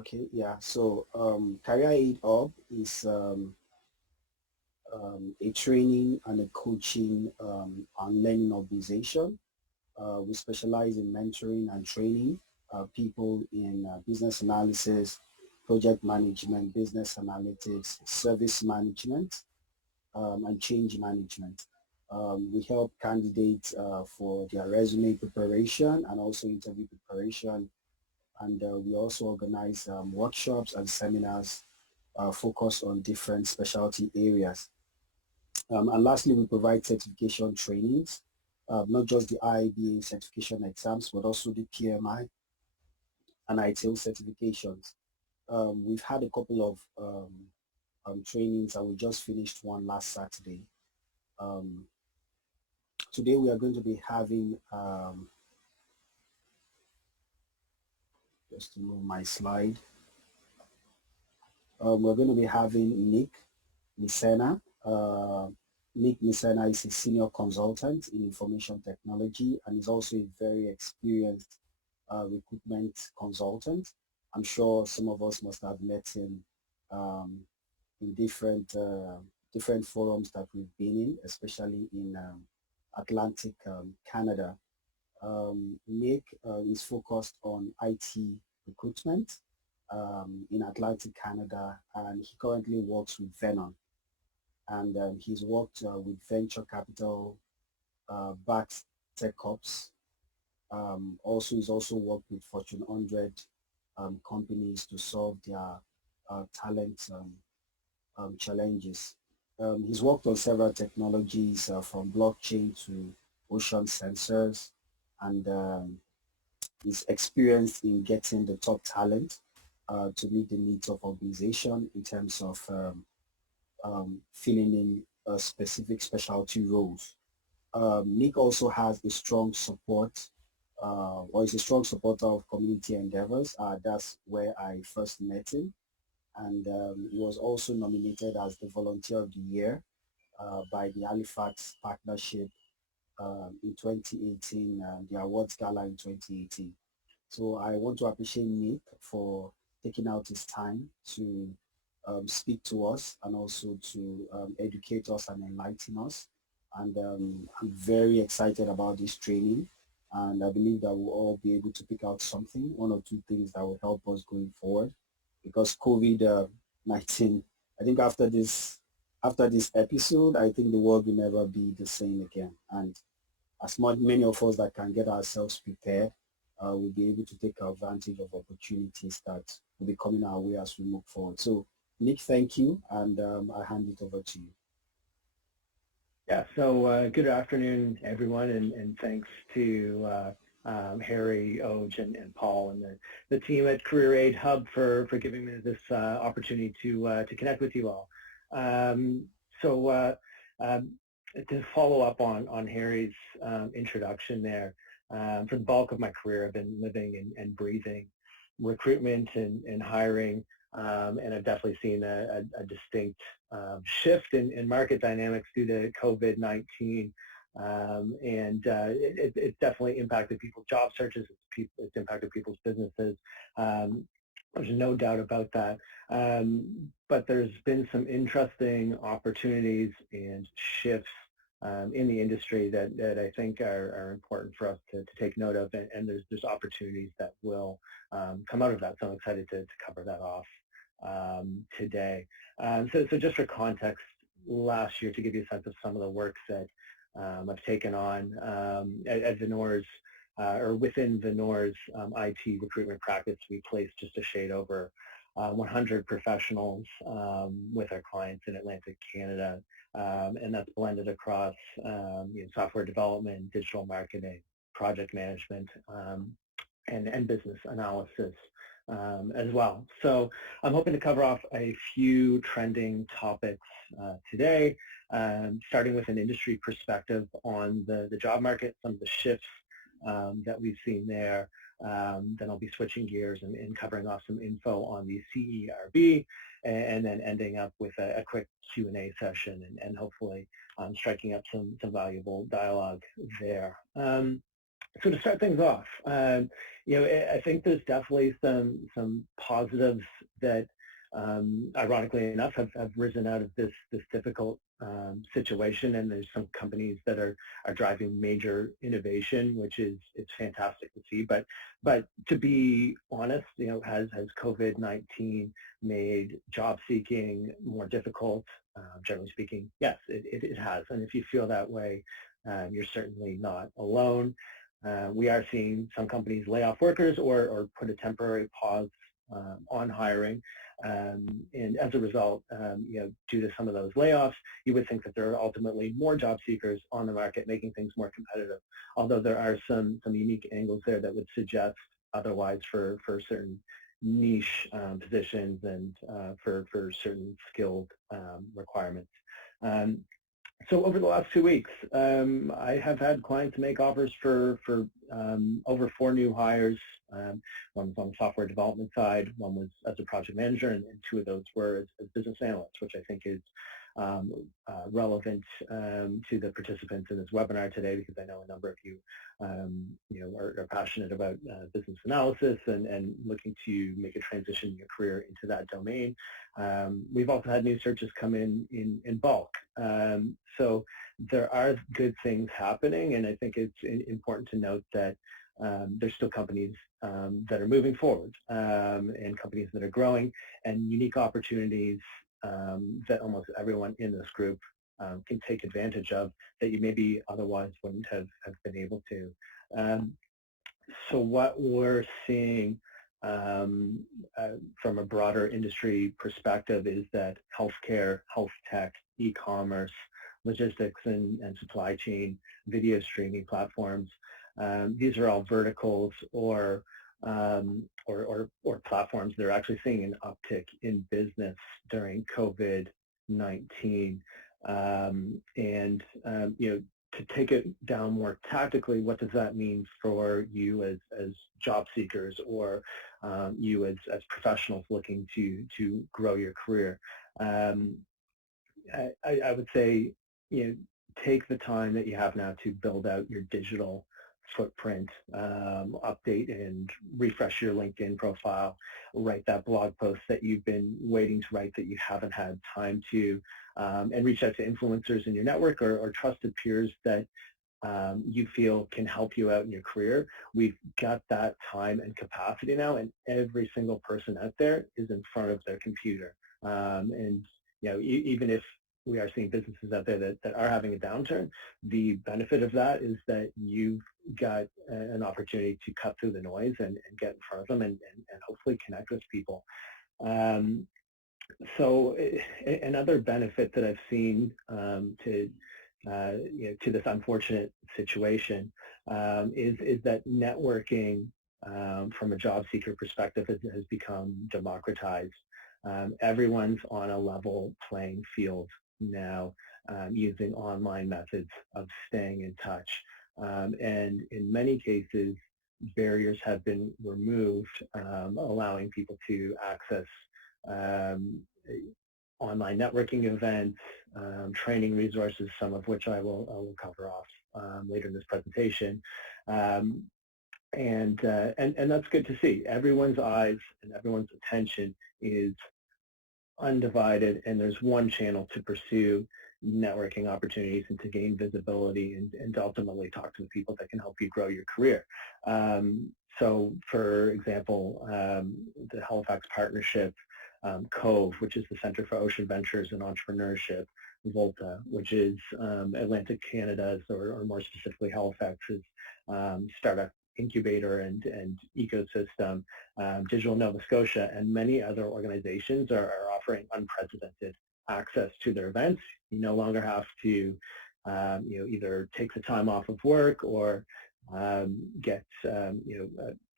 Okay, yeah. So Career Aid Hub is a training and a coaching and learning organization. We specialize in mentoring and training people in business analysis, project management, business analytics, service management, and change management. We help candidates for their resume preparation and also interview preparation. And we also organize workshops and seminars focused on different specialty areas. And lastly, we provide certification trainings, not just the IIBA certification exams, but also the PMI and ITIL certifications. We've had a couple of trainings and we just finished one last Saturday. Um, Today we are going to be having, just to move my slide, we're going to be having Misener. Nick Misener is a senior consultant in information technology and is also a very experienced recruitment consultant. I'm sure some of us must have met him um, in different forums that we've been in, especially in Atlantic Canada. Nick is focused on IT recruitment in Atlantic Canada, and he currently works with Venom. And he's worked with venture capital backed tech ops. Also, he's also worked with Fortune 100 companies to solve their talent challenges. He's worked on several technologies from blockchain to ocean sensors, and is experienced in getting the top talent to meet the needs of organization in terms of filling in specific specialty roles. Nick also has a strong support or is a strong supporter of community endeavors. That's where I first met him. And he was also nominated as the Volunteer of the Year by the Halifax Partnership in 2018, the awards gala in 2018. So I want to appreciate Nick for taking out his time to speak to us and also to educate us and enlighten us. And I'm very excited about this training. And I believe that we'll all be able to pick out something, one or two things that will help us going forward. Because COVID-19, I think after this episode, I think the world will never be the same again. And as many of us that can get ourselves prepared, we'll be able to take advantage of opportunities that will be coming our way as we move forward. So, Nick, thank you, and I hand it over to you. Yeah, so good afternoon, everyone, and thanks to Harry, Oj, and Paul, and the team at Career Aid Hub for giving me this opportunity to connect with you all. So to follow up on Harry's introduction there, for the bulk of my career, I've been living and breathing recruitment and hiring, and I've definitely seen a distinct shift in market dynamics due to COVID-19. And it's definitely impacted people's job searches, it's impacted people's businesses. There's no doubt about that. But there's been some interesting opportunities and shifts in the industry that I think are important for us to take note of, and there's opportunities that will come out of that. So I'm excited to cover that off today. So just for context, last year, to give you a sense of some of the work that I've taken on at Venor's, or within Venor's IT recruitment practice, we placed just a shade over 100 professionals with our clients in Atlantic Canada, and that's blended across software development, digital marketing, project management, and business analysis as well. So I'm hoping to cover off a few trending topics today, starting with an industry perspective on the job market, some of the shifts that we've seen there. Then I'll be switching gears and covering off some info on the CERB, and then ending up with a quick Q&A session and hopefully striking up some valuable dialogue there. So to start things off, I think there's definitely some positives that, ironically enough, have risen out of this difficult situation. And there's some companies that are driving major innovation, which is it's fantastic to see. But to be honest, has COVID-19 made job seeking more difficult? Generally speaking, yes, it has. And if you feel that way, you're certainly not alone. We are seeing some companies lay off workers or put a temporary pause on hiring. And as a result, due to some of those layoffs, you would think that there are ultimately more job seekers on the market, making things more competitive. Although there are some unique angles there that would suggest otherwise for certain niche positions and for certain skilled requirements. Um, so over the last 2 weeks, I have had clients make offers for over 4 new hires. One was on the software development side, one was as a project manager, and two of those were as business analysts, which I think is relevant to the participants in this webinar today, because I know a number of you, are passionate about business analysis and looking to make a transition in your career into that domain. We've also had new searches come in bulk. So there are good things happening, and I think it's important to note that there's still companies that are moving forward, and companies that are growing, and unique opportunities that almost everyone in this group can take advantage of that you maybe otherwise wouldn't have been able to. Um, so what we're seeing from a broader industry perspective is that healthcare, health tech, e-commerce, logistics and supply chain, video streaming platforms, these are all verticals or platforms that are actually seeing an uptick in business during COVID-19. To take it down more tactically, what does that mean for you as job seekers, or you as professionals looking to grow your career? I would say, take the time that you have now to build out your digital footprint, update and refresh your LinkedIn profile, write that blog post that you've been waiting to write that you haven't had time to, and reach out to influencers in your network or trusted peers that you feel can help you out in your career. We've got that time and capacity now, and every single person out there is in front of their computer. And even if we are seeing businesses out there that are having a downturn, the benefit of that is that you've got an opportunity to cut through the noise and get in front of them and hopefully connect with people. So another benefit that I've seen to this unfortunate situation is that networking from a job seeker perspective has become democratized. Everyone's on a level playing field now, using online methods of staying in touch. And in many cases, barriers have been removed, allowing people to access online networking events, training resources, some of which I will cover off later in this presentation. And that's good to see. Everyone's eyes and everyone's attention is undivided, and there's one channel to pursue networking opportunities and to gain visibility and to ultimately talk to the people that can help you grow your career. So for example, the Halifax Partnership, COVE, which is the Center for Ocean Ventures and Entrepreneurship, Volta, which is Atlantic Canada's, or more specifically Halifax's startup incubator and ecosystem, Digital Nova Scotia, and many other organizations are offering unprecedented access to their events. You no longer have to either take the time off of work or get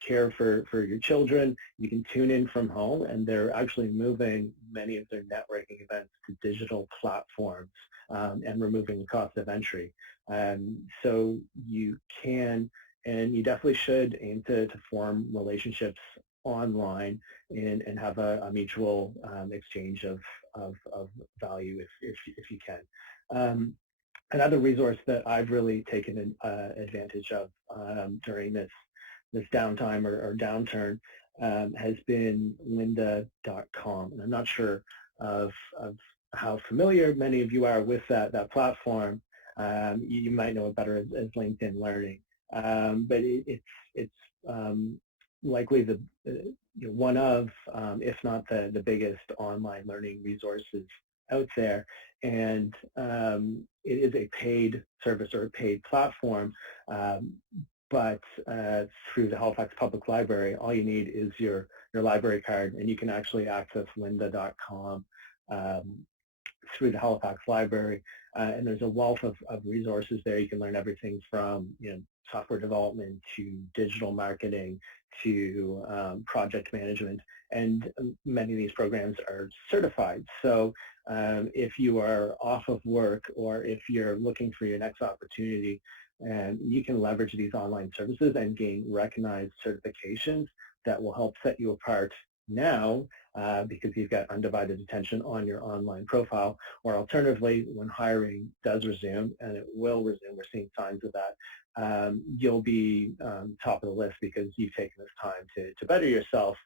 care for your children. You can tune in from home, and they're actually moving many of their networking events to digital platforms and removing the cost of entry. So you can, and you definitely should, aim to form relationships online and have a mutual exchange of value if you can. Another resource that I've really taken advantage of during this downtime or downturn has been lynda.com. And I'm not sure of how familiar many of you are with that platform. You might know it better as LinkedIn Learning, but it's likely the one of, if not the biggest online learning resources out there. And it is a paid service or a paid platform, but through the Halifax Public Library, all you need is your library card, and you can actually access lynda.com through the Halifax Library. And there's a wealth of resources there. You can learn everything from software development to digital marketing to project management, and many of these programs are certified. So if you are off of work or if you're looking for your next opportunity, you can leverage these online services and gain recognized certifications that will help set you apart now because you've got undivided attention on your online profile, or alternatively, when hiring does resume, and it will resume, we're seeing signs of that, you'll be top of the list because you've taken this time to better yourself,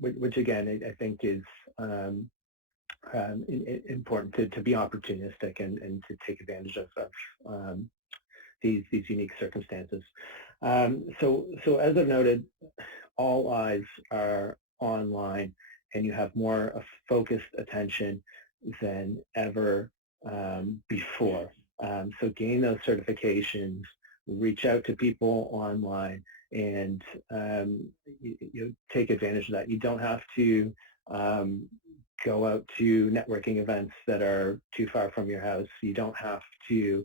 which again, I think is important to be opportunistic and to take advantage of these unique circumstances. So as I've noted, all eyes are online, and you have more focused attention than ever before. So gain those certifications, reach out to people online, and you take advantage of that. You don't have to go out to networking events that are too far from your house. You don't have to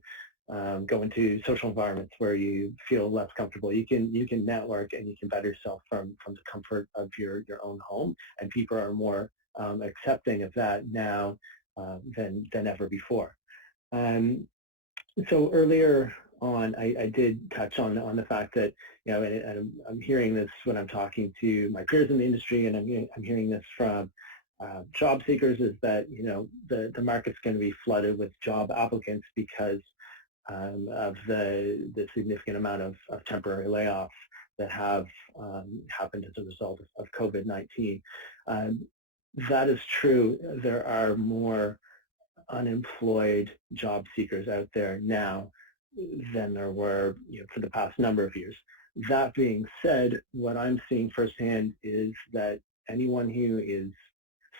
go into social environments where you feel less comfortable. You can network and you can better yourself from the comfort of your own home, and people are more accepting of that now than ever before. So earlier on, I did touch on the fact that and I'm hearing this when I'm talking to my peers in the industry, and I'm hearing this from job seekers, is that the market's going to be flooded with job applicants because of the significant amount of temporary layoffs that have happened as a result of COVID-19. That is true. There are more unemployed job seekers out there now than there were for the past number of years. That being said, what I'm seeing firsthand is that anyone who is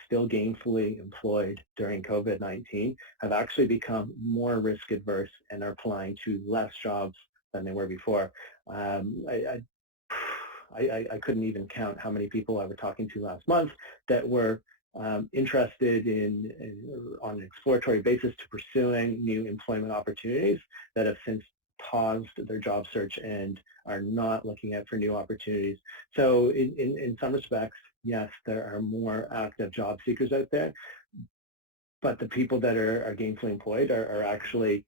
still gainfully employed during COVID-19 have actually become more risk adverse and are applying to less jobs than they were before. I couldn't even count how many people I was talking to last month that were interested in on an exploratory basis to pursuing new employment opportunities that have since paused their job search and are not looking out for new opportunities. So in some respects, yes, there are more active job seekers out there, but the people that are gainfully employed are actually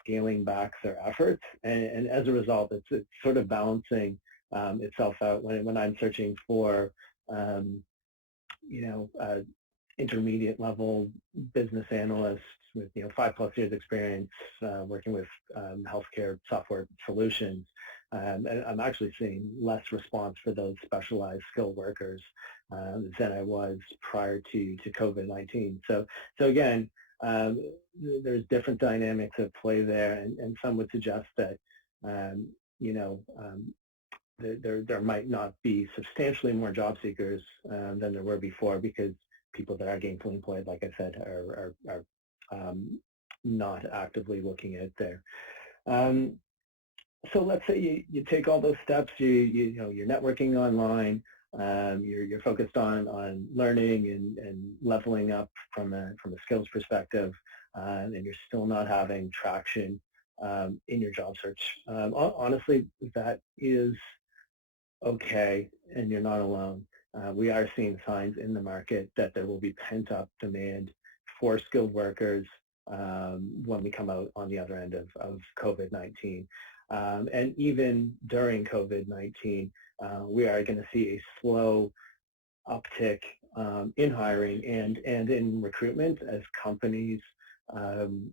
scaling back their efforts, and as a result, it's sort of balancing itself out. When I'm searching for intermediate level business analysts with 5+ years experience working with healthcare software solutions, and I'm actually seeing less response for those specialized skilled workers than I was prior to COVID-19. So again, there's different dynamics at play there, and some would suggest that there might not be substantially more job seekers than there were before, because people that are gainfully employed, like I said, are not actively looking out there. So let's say you take all those steps, you're networking online, you're focused on learning and leveling up from a skills perspective, and you're still not having traction in your job search. Honestly, that is okay, and you're not alone. We are seeing signs in the market that there will be pent-up demand for skilled workers when we come out on the other end of COVID-19. And even during COVID-19, we are going to see a slow uptick in hiring and in recruitment as companies um,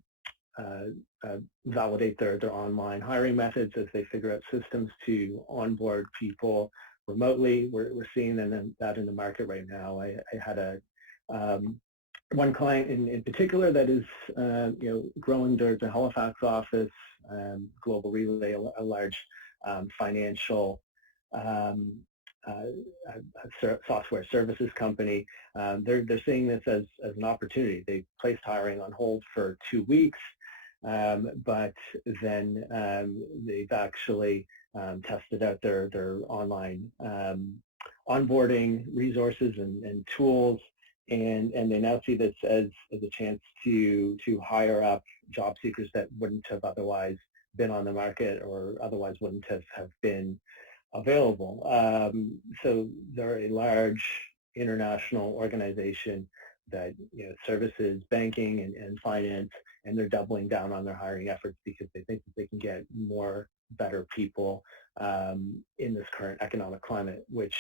validate their online hiring methods as they figure out systems to onboard people remotely. We're seeing that in the market right now. I had one client in particular that is growing the Halifax office, Global Relay, a large financial um, software services company. They're seeing this as an opportunity. They placed hiring on hold for 2 weeks, but then they've actually tested out their online onboarding resources and tools, and they now see this as a chance to hire up job seekers that wouldn't have otherwise been on the market or otherwise wouldn't have been available. So they're a large international organization that services banking and finance, and they're doubling down on their hiring efforts because they think that they can get more better people in this current economic climate, which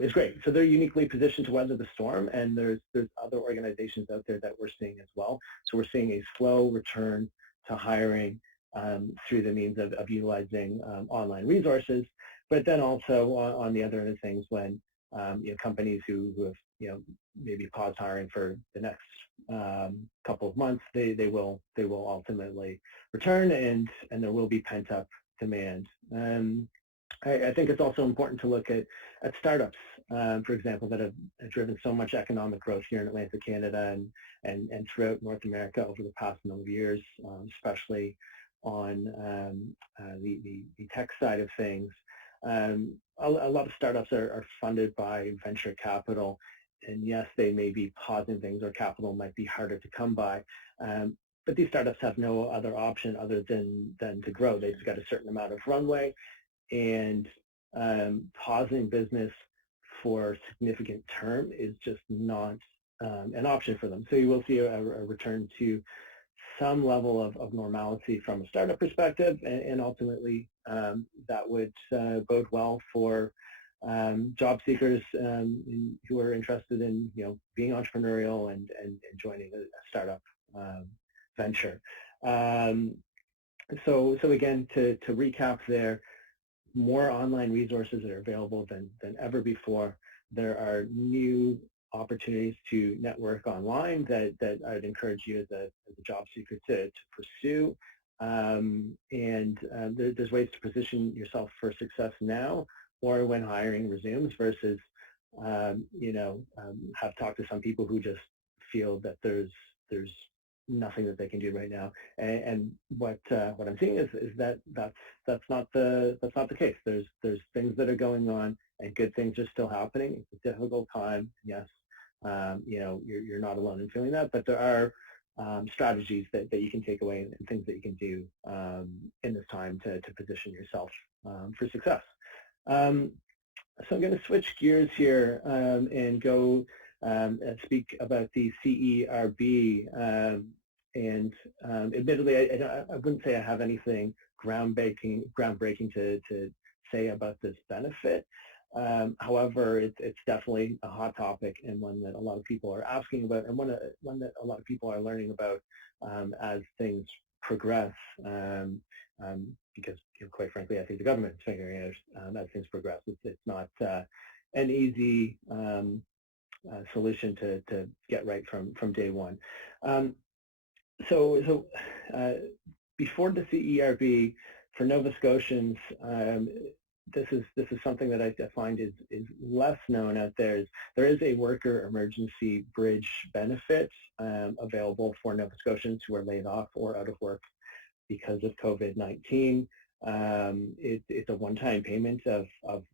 is great. So they're uniquely positioned to weather the storm, and there's other organizations out there that we're seeing as well. So we're seeing a slow return to hiring through the means of utilizing online resources, but then also on the other end of things, when companies who have maybe paused hiring for the next couple of months, they will ultimately return, and there will be pent up demand. I think it's also important to look at startups, for example, that have driven so much economic growth here in Atlantic Canada and throughout North America over the past number of years, especially on the tech side of things. A lot of startups are funded by venture capital, and yes, they may be pausing things, or capital might be harder to come by. But these startups have no other option other than to grow. They've got a certain amount of runway, and pausing business for significant term is just not an option for them. So you will see a return to some level of normalcy from a startup perspective, and ultimately that would bode well for job seekers who are interested in being entrepreneurial and joining a startup venture. So again, to recap there, more online resources that are available than ever before. There are new opportunities to network online that I'd encourage you as a job seeker to pursue. There's ways to position yourself for success now or when hiring resumes versus, have talked to some people who just feel that there's nothing that they can do right now. And what I'm seeing is that that's not the case. There's things that are going on, and good things are still happening. It's a difficult time, yes. You're not alone in feeling that, but there are strategies that you can take away and things that you can do in this time to position yourself for success. So I'm going to switch gears here and go speak about the CERB. Admittedly, I wouldn't say I have anything groundbreaking to say about this benefit. However, it's definitely a hot topic, and one that a lot of people are asking about, and one that a lot of people are learning about as things progress. Because quite frankly, I think the government is figuring out as things progress. It's not an easy solution to get right from day one. So before the CERB, for Nova Scotians, this is something that I find is less known out there. There is a worker emergency bridge benefit available for Nova Scotians who are laid off or out of work because of COVID-19. It's a one-time payment of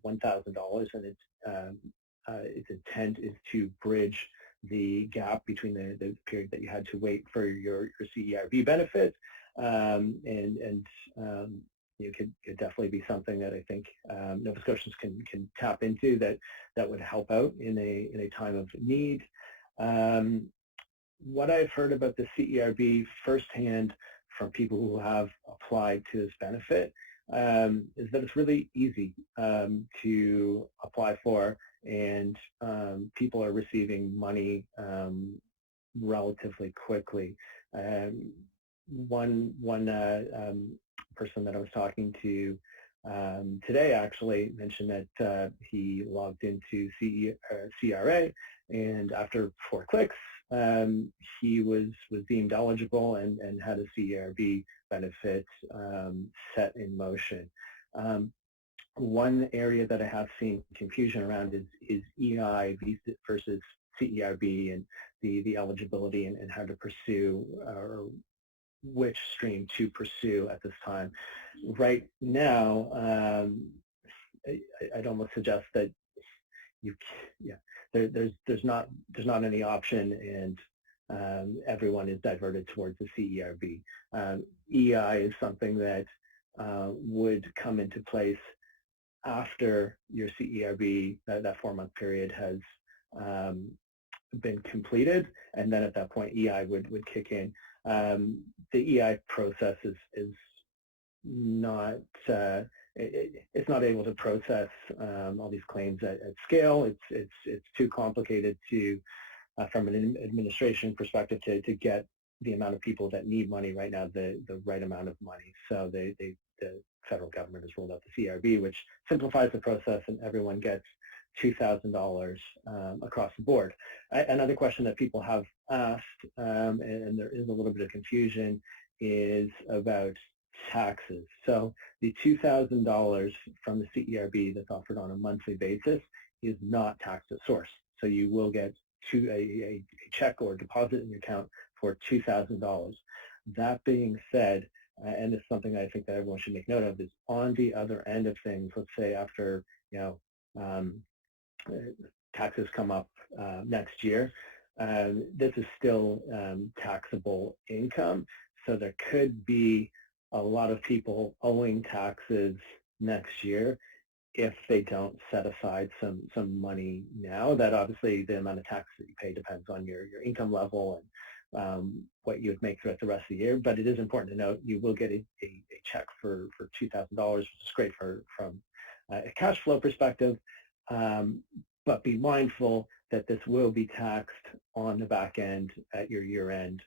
$1,000, and its intent is to bridge the gap between the period that you had to wait for your CERB benefit, it could definitely be something that I think Nova Scotians can tap into that would help out in a time of need. What I've heard about the CERB firsthand from people who have applied to this benefit is that it's really easy to apply for, and people are receiving money relatively quickly. One person that I was talking to today actually mentioned that he logged into CRA, and after 4 clicks, he was deemed eligible and had a CERB benefit set in motion. One area that I have seen confusion around is EI versus CERB and the eligibility and how to pursue or which stream to pursue at this time. Right now, I'd almost suggest that there's not any option, and everyone is diverted towards the CERB. EI is something that would come into place after your CERB, that 4-month period has been completed, and then at that point EI would kick in. The EI process is not it's not able to process all these claims at scale. It's too complicated to from an administration perspective to get the amount of people that need money right now the right amount of money. So the federal government has rolled out the CRB, which simplifies the process, and everyone gets $2,000 across the board. Another question that people have asked, and there is a little bit of confusion, is about taxes. So the $2,000 from the CERB that's offered on a monthly basis is not taxed at source. So you will get a check or deposit in your account for $2,000. That being said, and it's something I think that everyone should make note of, is on the other end of things, let's say after taxes come up next year, this is still taxable income. So there could be a lot of people owing taxes next year if they don't set aside some money now. That obviously the amount of tax that you pay depends on your income level and what you would make throughout the rest of the year. But it is important to note you will get a check for $2,000, which is great from a cash flow perspective. But be mindful that this will be taxed on the back end at your year end.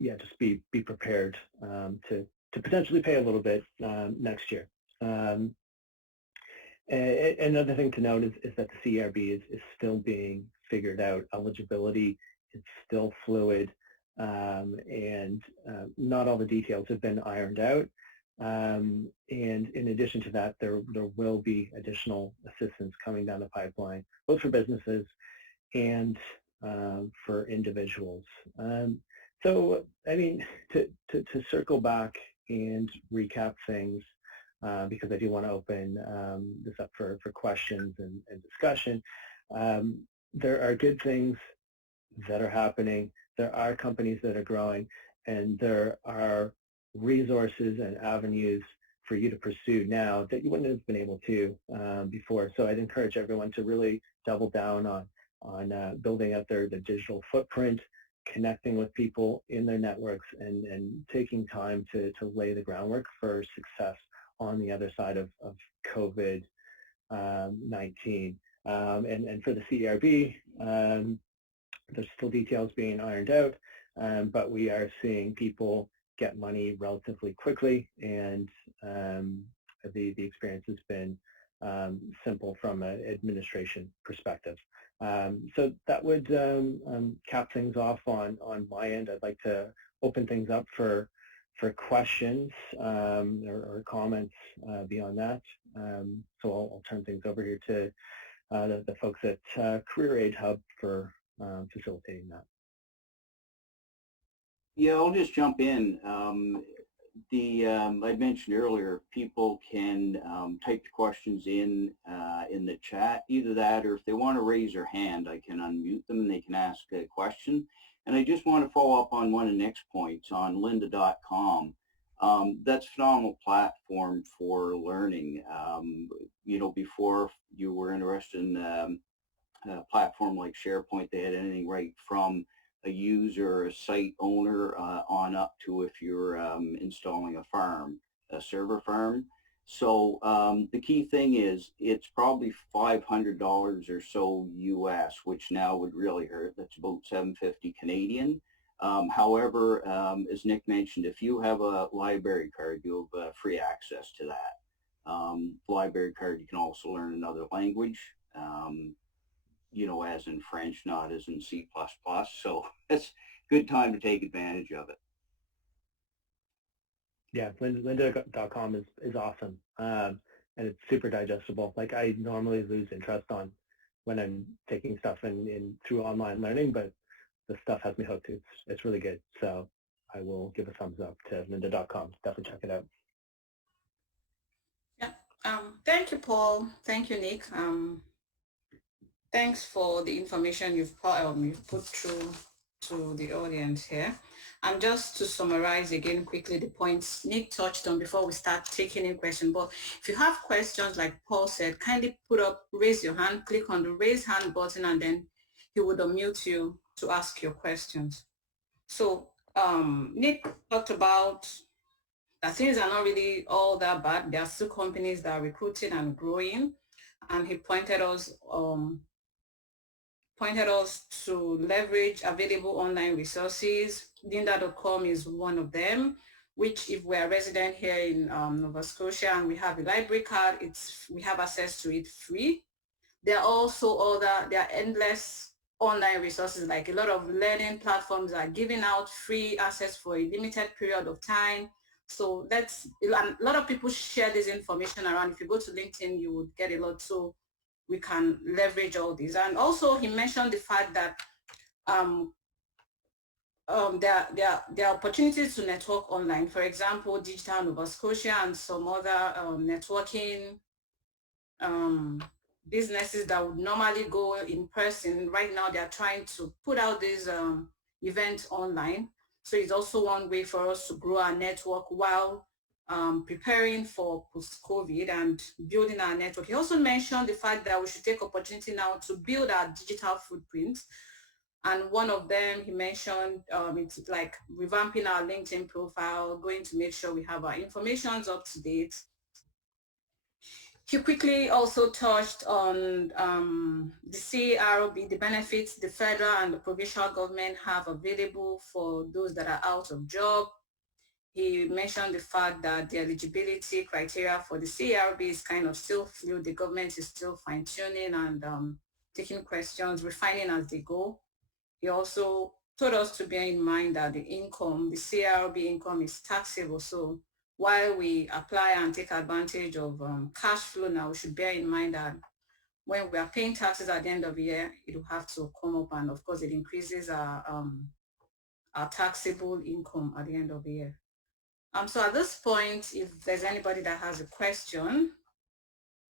Just be prepared to potentially pay a little bit next year. Another thing to note is that the CRB is still being figured out. Eligibility is still fluid, and not all the details have been ironed out. And in addition to that, there will be additional assistance coming down the pipeline, both for businesses and for individuals. So, I mean, to circle back and recap things, because I do want to open this up for questions and discussion. There are good things that are happening. There are companies that are growing, and there are resources and avenues for you to pursue now that you wouldn't have been able to before. So I'd encourage everyone to really double down on building out their digital footprint, connecting with people in their networks, and taking time to lay the groundwork for success on the other side of COVID-19. And for the CERB, there's still details being ironed out, but we are seeing people get money relatively quickly, and the experience has been simple from an administration perspective. So that would cap things off on my end. I'd like to open things up for questions or comments beyond that. So I'll turn things over here to the folks at Career Aide Hub for facilitating that. Yeah, I'll just jump in. I mentioned earlier, people can type the questions in the chat, either that, or if they want to raise their hand, I can unmute them and they can ask a question. And I just want to follow up on one of Nick's points on lynda.com. That's a phenomenal platform for learning. Before you were interested in a platform like SharePoint, they had anything right from a user, a site owner, on up to if you're installing a server farm. So the key thing is it's probably $500 or so US, which now would really hurt. That's about 750 Canadian. However, as Nick mentioned, if you have a library card, you have free access to that. Library card, you can also learn another language, you know, as in French, not as in C++. So it's a good time to take advantage of it. Yeah, lynda.com is awesome, and it's super digestible. Like, I normally lose interest on when I'm taking stuff in through online learning, but the stuff has me hooked. It's really good. So I will give a thumbs up to lynda.com. Definitely check it out. Yeah. Thank you, Paul. Thank you, Nick. Thanks for the information you've put through to the audience here. And just to summarize again quickly the points Nick touched on before we start taking in questions. But if you have questions, like Paul said, kindly raise your hand, click on the raise hand button, and then he would unmute you to ask your questions. So Nick talked about that things are not really all that bad. There are still companies that are recruiting and growing. And he pointed us to leverage available online resources. Lynda.com is one of them, which if we're resident here in Nova Scotia and we have a library card, we have access to it free. There are endless online resources, like a lot of learning platforms are giving out free access for a limited period of time. So a lot of people share this information around. If you go to LinkedIn, you would get a lot. So we can leverage all these. And also he mentioned the fact that there are opportunities to network online. For example, Digital Nova Scotia and some other networking businesses that would normally go in person. Right now, they are trying to put out these events online. So it's also one way for us to grow our network while preparing for post-COVID and building our network. He also mentioned the fact that we should take opportunity now to build our digital footprint. And one of them he mentioned, it's like revamping our LinkedIn profile, going to make sure we have our information up to date. He quickly also touched on the CRB, the benefits the federal and the provincial government have available for those that are out of job. He mentioned the fact that the eligibility criteria for the CRB is kind of still fluid. The government is still fine-tuning and taking questions, refining as they go. He also told us to bear in mind that the CRB income is taxable. So while we apply and take advantage of cash flow now, we should bear in mind that when we are paying taxes at the end of the year, it will have to come up, and of course it increases our taxable income at the end of the year. So at this point, if there's anybody that has a question,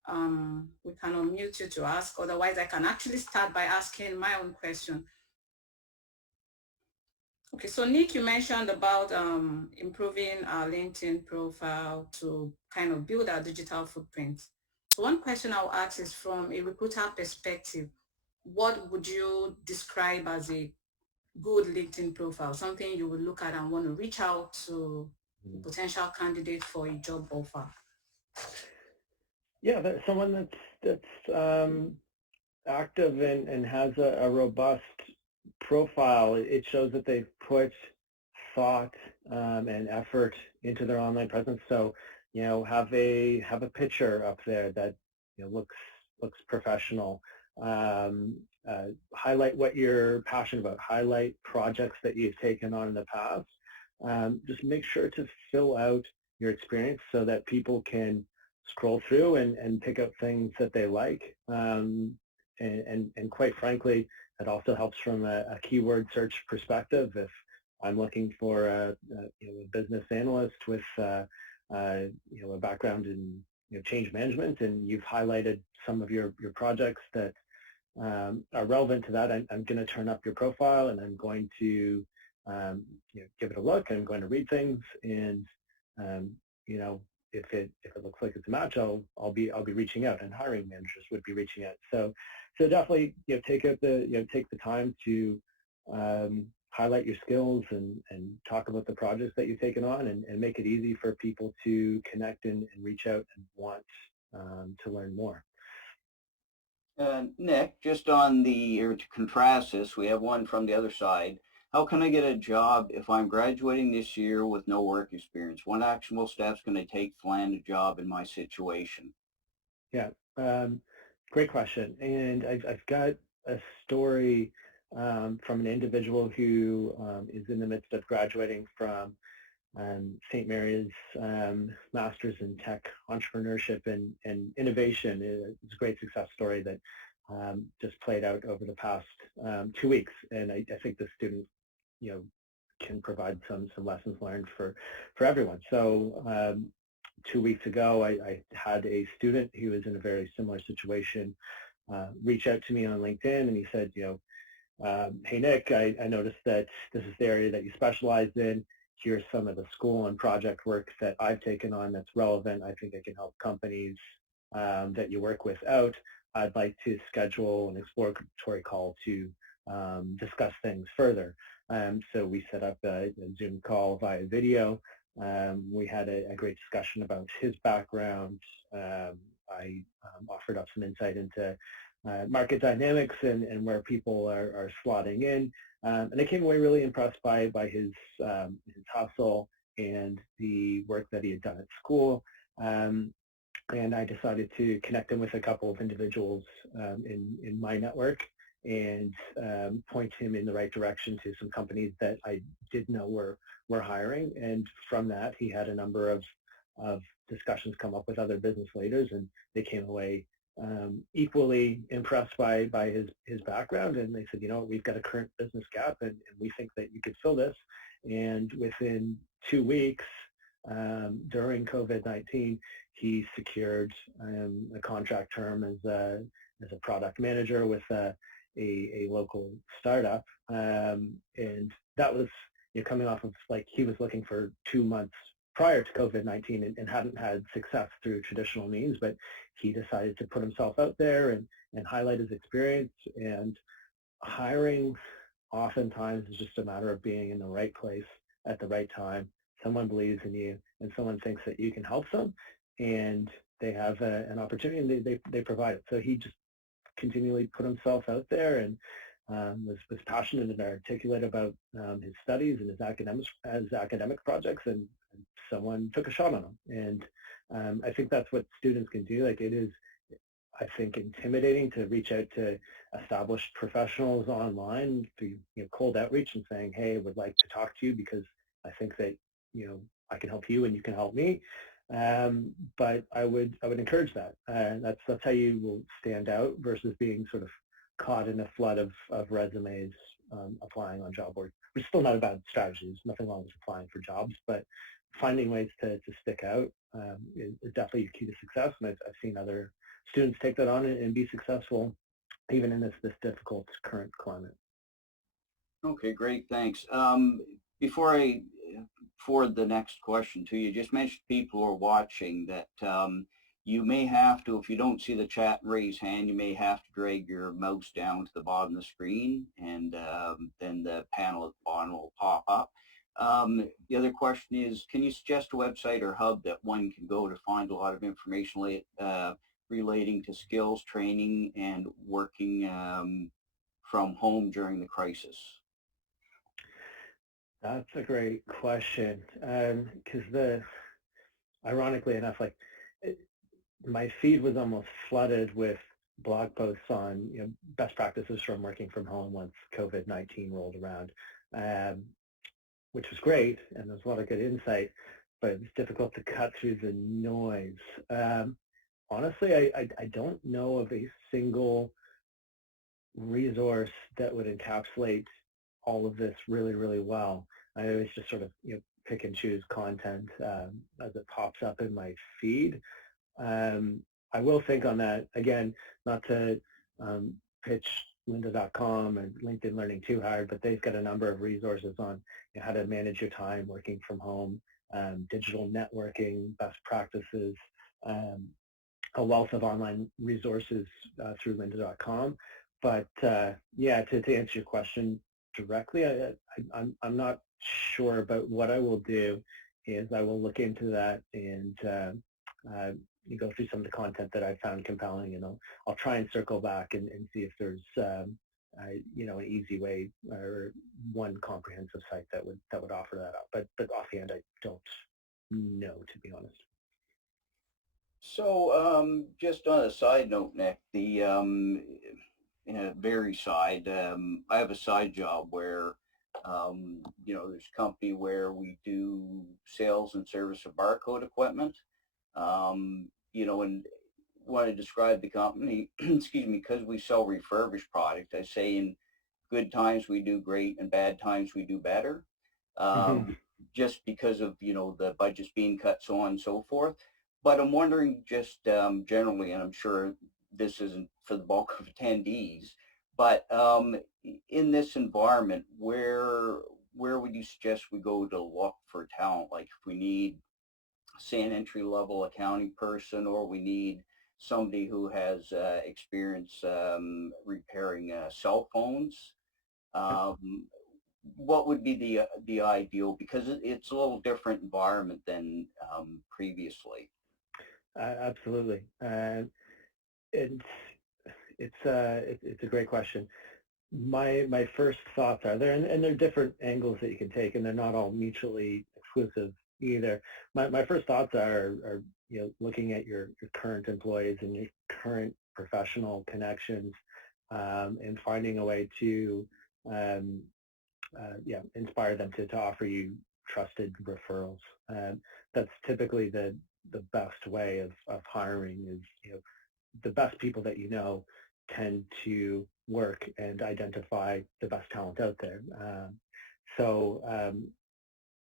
we can unmute you to ask. Otherwise, I can actually start by asking my own question. Okay, so Nick, you mentioned about improving our LinkedIn profile to kind of build our digital footprint. So one question I'll ask is, from a recruiter perspective, what would you describe as a good LinkedIn profile, something you would look at and want to reach out to a potential candidate for a job offer? Yeah, someone that's active and has a robust profile. It shows that they've put thought and effort into their online presence. So, you know, have a picture up there that, you know, looks professional. Highlight what you're passionate about. Highlight projects that you've taken on in the past. Just make sure to fill out your experience so that people can scroll through and pick out things that they like. And quite frankly, it also helps from a keyword search perspective. If I'm looking for a business analyst with a background in change management, and you've highlighted some of your projects that are relevant to that, I'm going to turn up your profile and I'm going to give it a look. I'm going to read things, and if it looks like it's a match, I'll be reaching out, and hiring managers would be reaching out. So definitely take the time to highlight your skills and talk about the projects that you've taken on, and make it easy for people to connect and reach out and want to learn more. Nick, just on or to contrast this, we have one from the other side. How can I get a job if I'm graduating this year with no work experience? What actionable steps can I take to land a job in my situation? Yeah, great question. And I've got a story from an individual who is in the midst of graduating from St. Mary's Masters in Tech Entrepreneurship and Innovation. It's a great success story that just played out over the past 2 weeks. And I think the student, can provide some lessons learned for everyone. So 2 weeks ago, I had a student who was in a very similar situation reach out to me on LinkedIn, and he said, hey, Nick, I noticed that this is the area that you specialize in. Here's some of the school and project work that I've taken on that's relevant. I think I can help companies that you work with out. I'd like to schedule an exploratory call to discuss things further. So we set up a Zoom call via video. We had a great discussion about his background. I offered up some insight into market dynamics and where people are slotting in. And I came away really impressed by his hustle and the work that he had done at school. And I decided to connect him with a couple of individuals in my network and point him in the right direction to some companies that I did know were hiring. And from that, he had a number of discussions come up with other business leaders, and they came away equally impressed by his background. And they said, we've got a current business gap, and we think that you could fill this. And within 2 weeks, during COVID-19, he secured a contract term as a product manager with a local startup, and that was coming off of he was looking for 2 months prior to COVID-19 and hadn't had success through traditional means, but he decided to put himself out there and highlight his experience. And hiring oftentimes is just a matter of being in the right place at the right time. Someone believes in you, and someone thinks that you can help them, and they have an opportunity, and they provide it. So he just continually put himself out there and was passionate and articulate about his studies and his academic projects, and someone took a shot on him. And I think that's what students can do. It is, I think, intimidating to reach out to established professionals online through cold outreach and saying, hey, I would like to talk to you because I think that I can help you and you can help me. But I would encourage that. That's how you will stand out versus being sort of caught in a flood of resumes applying on job boards. Which is still not a bad strategy. There's nothing wrong with applying for jobs, but finding ways to stick out is definitely a key to success. And I've seen other students take that on and be successful even in this difficult current climate. Okay, great, thanks. Before I forward the next question to you, just mentioned people who are watching that you may have to, if you don't see the chat and raise hand, you may have to drag your mouse down to the bottom of the screen, and then the panel at the bottom will pop up. The other question is, can you suggest a website or hub that one can go to find a lot of information relating to skills training and working from home during the crisis? That's a great question, because ironically enough, my feed was almost flooded with blog posts on best practices from working from home once COVID-19 rolled around, which was great, and there's a lot of good insight, but it was difficult to cut through the noise. Honestly, I don't know of a single resource that would encapsulate all of this really, really well. I always just sort of pick and choose content as it pops up in my feed. I will think on that, again, not to pitch lynda.com and LinkedIn Learning too hard, but they've got a number of resources on how to manage your time working from home, digital networking, best practices, a wealth of online resources through lynda.com. But yeah, to answer your question, directly. I'm not sure, but what I will do is I will look into that and you go through some of the content that I found compelling, and I'll try and circle back and see if there's an easy way or one comprehensive site that would offer that up. But offhand, I don't know, to be honest. So just on a side note, Nick, very side, I have a side job where there's a company where we do sales and service of barcode equipment. And when I describe the company, excuse me, because we sell refurbished product, I say in good times we do great and bad times we do better. Just because of, the budgets being cut, so on and so forth. But I'm wondering just generally, and I'm sure this isn't for the bulk of attendees, but in this environment, where would you suggest we go to look for talent? Like if we need, say, an entry-level accounting person, or we need somebody who has experience repairing cell phones, what would be the ideal? Because it's a little different environment than previously. Absolutely. It's a great question. My first thoughts are there, and there are different angles that you can take, and they're not all mutually exclusive either. My first thoughts are looking at your current employees and your current professional connections, and finding a way to inspire them to offer you trusted referrals. That's typically the best way of hiring. Is the best people that tend to work and identify the best talent out there.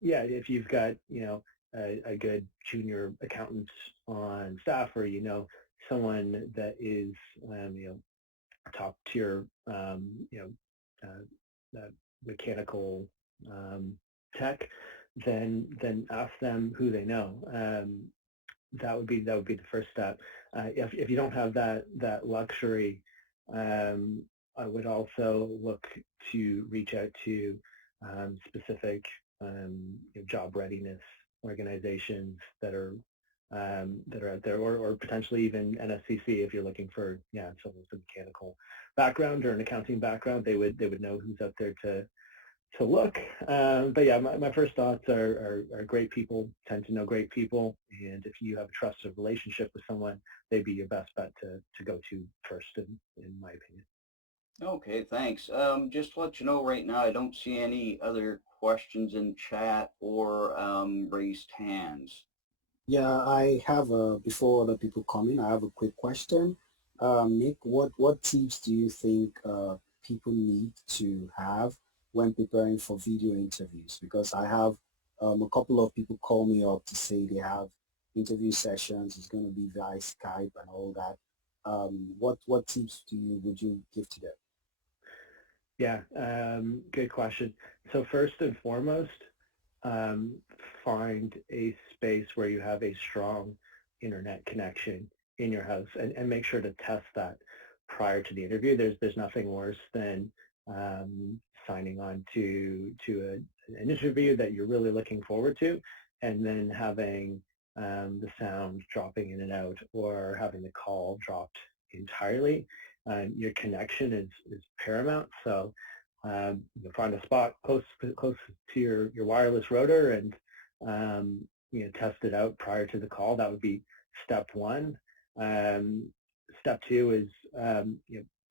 If you've got a good junior accountant on staff, or someone that is top tier mechanical tech, then ask them who they know. That would be the first step. If you don't have that luxury, I would also look to reach out to specific job readiness organizations that are out there, or potentially even NSCC if you're looking for someone with a mechanical background or an accounting background. They would know who's out there to look. But yeah, my first thoughts are great people tend to know great people, and if you have a trusted relationship with someone, they'd be your best bet to go to first, in my opinion. Okay, thanks. Just to let you know right now, I don't see any other questions in chat or raised hands. Yeah, I have before other people come in, I have a quick question. Nick, what tips do you think people need to have when preparing for video interviews? Because I have a couple of people call me up to say they have interview sessions. It's going to be via Skype and all that. What tips would you give to them? Yeah, good question. So first and foremost, find a space where you have a strong internet connection in your house, and make sure to test that prior to the interview. There's nothing worse than signing on to an interview that you're really looking forward to, and then having the sound dropping in and out, or having the call dropped entirely. Your connection is paramount, so you'll find a spot close to your wireless router, and test it out prior to the call. That would be step one. Step two is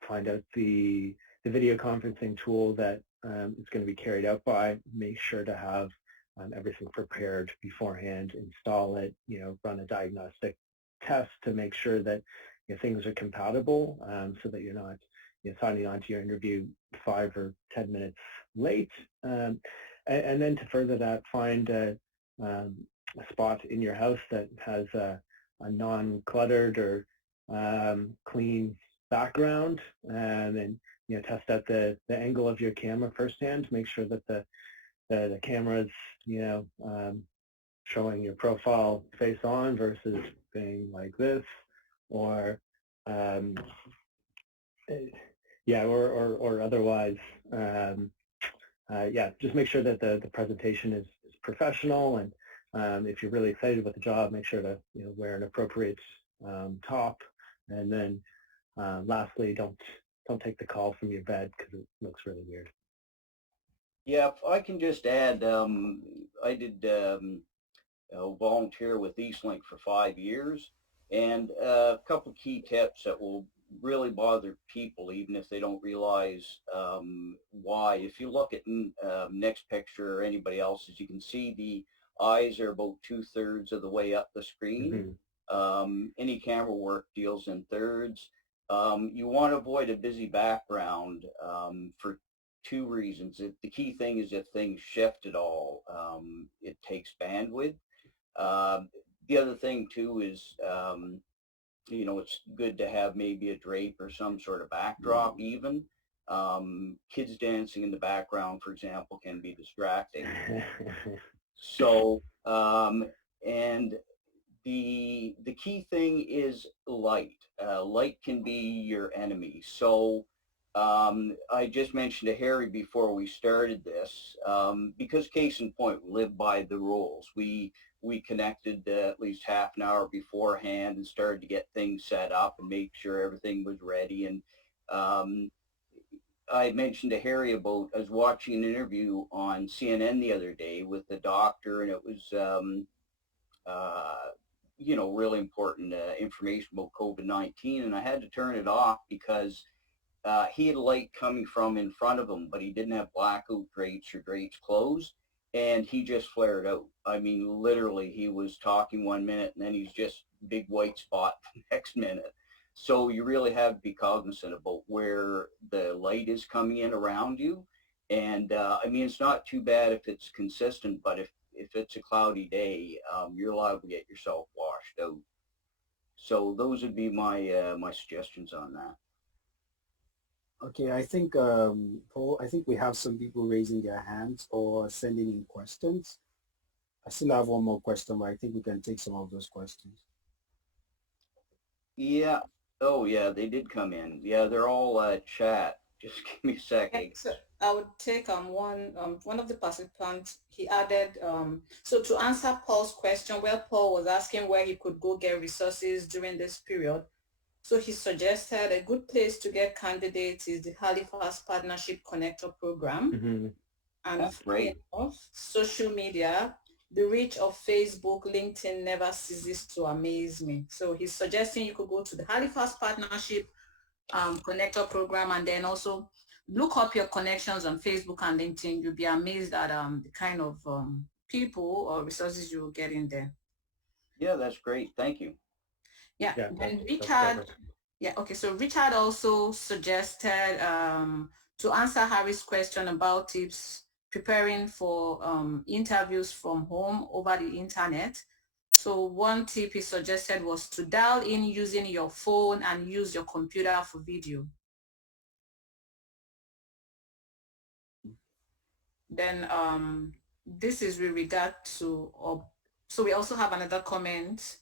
find out the video conferencing tool that is going to be carried out by. Make sure to have everything prepared beforehand. Install it. Run a diagnostic test to make sure that things are compatible, so that you're not signing on to your interview 5 or 10 minutes late. And then to further that, find a spot in your house that has a non-cluttered or clean background, and test out the angle of your camera firsthand. Make sure that the camera is showing your profile face on versus being like this, or or otherwise yeah, just make sure that the presentation is professional, and if you're really excited about the job, make sure to wear an appropriate top, and then lastly, don't take the call from your bed because it looks really weird. Yeah, if I can just add, I did volunteer with Eastlink for 5 years, and a couple of key tips that will really bother people even if they don't realize why. If you look at next picture or anybody else's, you can see the eyes are about 2/3 of the way up the screen. Any camera work deals in thirds. You want to avoid a busy background for two reasons. The key thing is if things shift at all, it takes bandwidth. The other thing too is, it's good to have maybe a drape or some sort of backdrop even. Kids dancing in the background, for example, can be distracting. So, and the key thing is light. Light can be your enemy. So I just mentioned to Harry before we started this, because case in point, we live by the rules. We connected at least half an hour beforehand and started to get things set up and make sure everything was ready. And I mentioned to Harry about, I was watching an interview on CNN the other day with the doctor, and it was really important information about COVID-19, and I had to turn it off because he had light coming from in front of him, but he didn't have blackout drapes or drapes closed, and he just flared out. I mean, literally, he was talking 1 minute, and then he's just big white spot the next minute. So you really have to be cognizant about where the light is coming in around you. And I mean, it's not too bad if it's consistent, but if it's a cloudy day, you're liable to get yourself washed out. So those would be my my suggestions on that. Okay, I think Paul, I think we have some people raising their hands or sending in questions. I still have one more question, but I think we can take some of those questions. Yeah. Oh, yeah, they did come in. Yeah, they're all chat. Just give me a second. So I would take one of the participants, he added, so to answer Paul's question, where Paul was asking where he could go get resources during this period. So he suggested a good place to get candidates is the Halifax Partnership Connector Program. And That's great. Social media, the reach of Facebook, LinkedIn never ceases to amaze me. So he's suggesting you could go to the Halifax Partnership Connector Program and then also look up your connections on Facebook and LinkedIn. You'll be amazed at the kind of people or resources you will get in there. Yeah, that's great. Thank you. Yeah, and Richard, yeah, okay, so Richard also suggested to answer Harry's question about tips preparing for interviews from home over the internet. So one tip he suggested was to dial in using your phone and use your computer for video. Then this is with regard to, so we also have another comment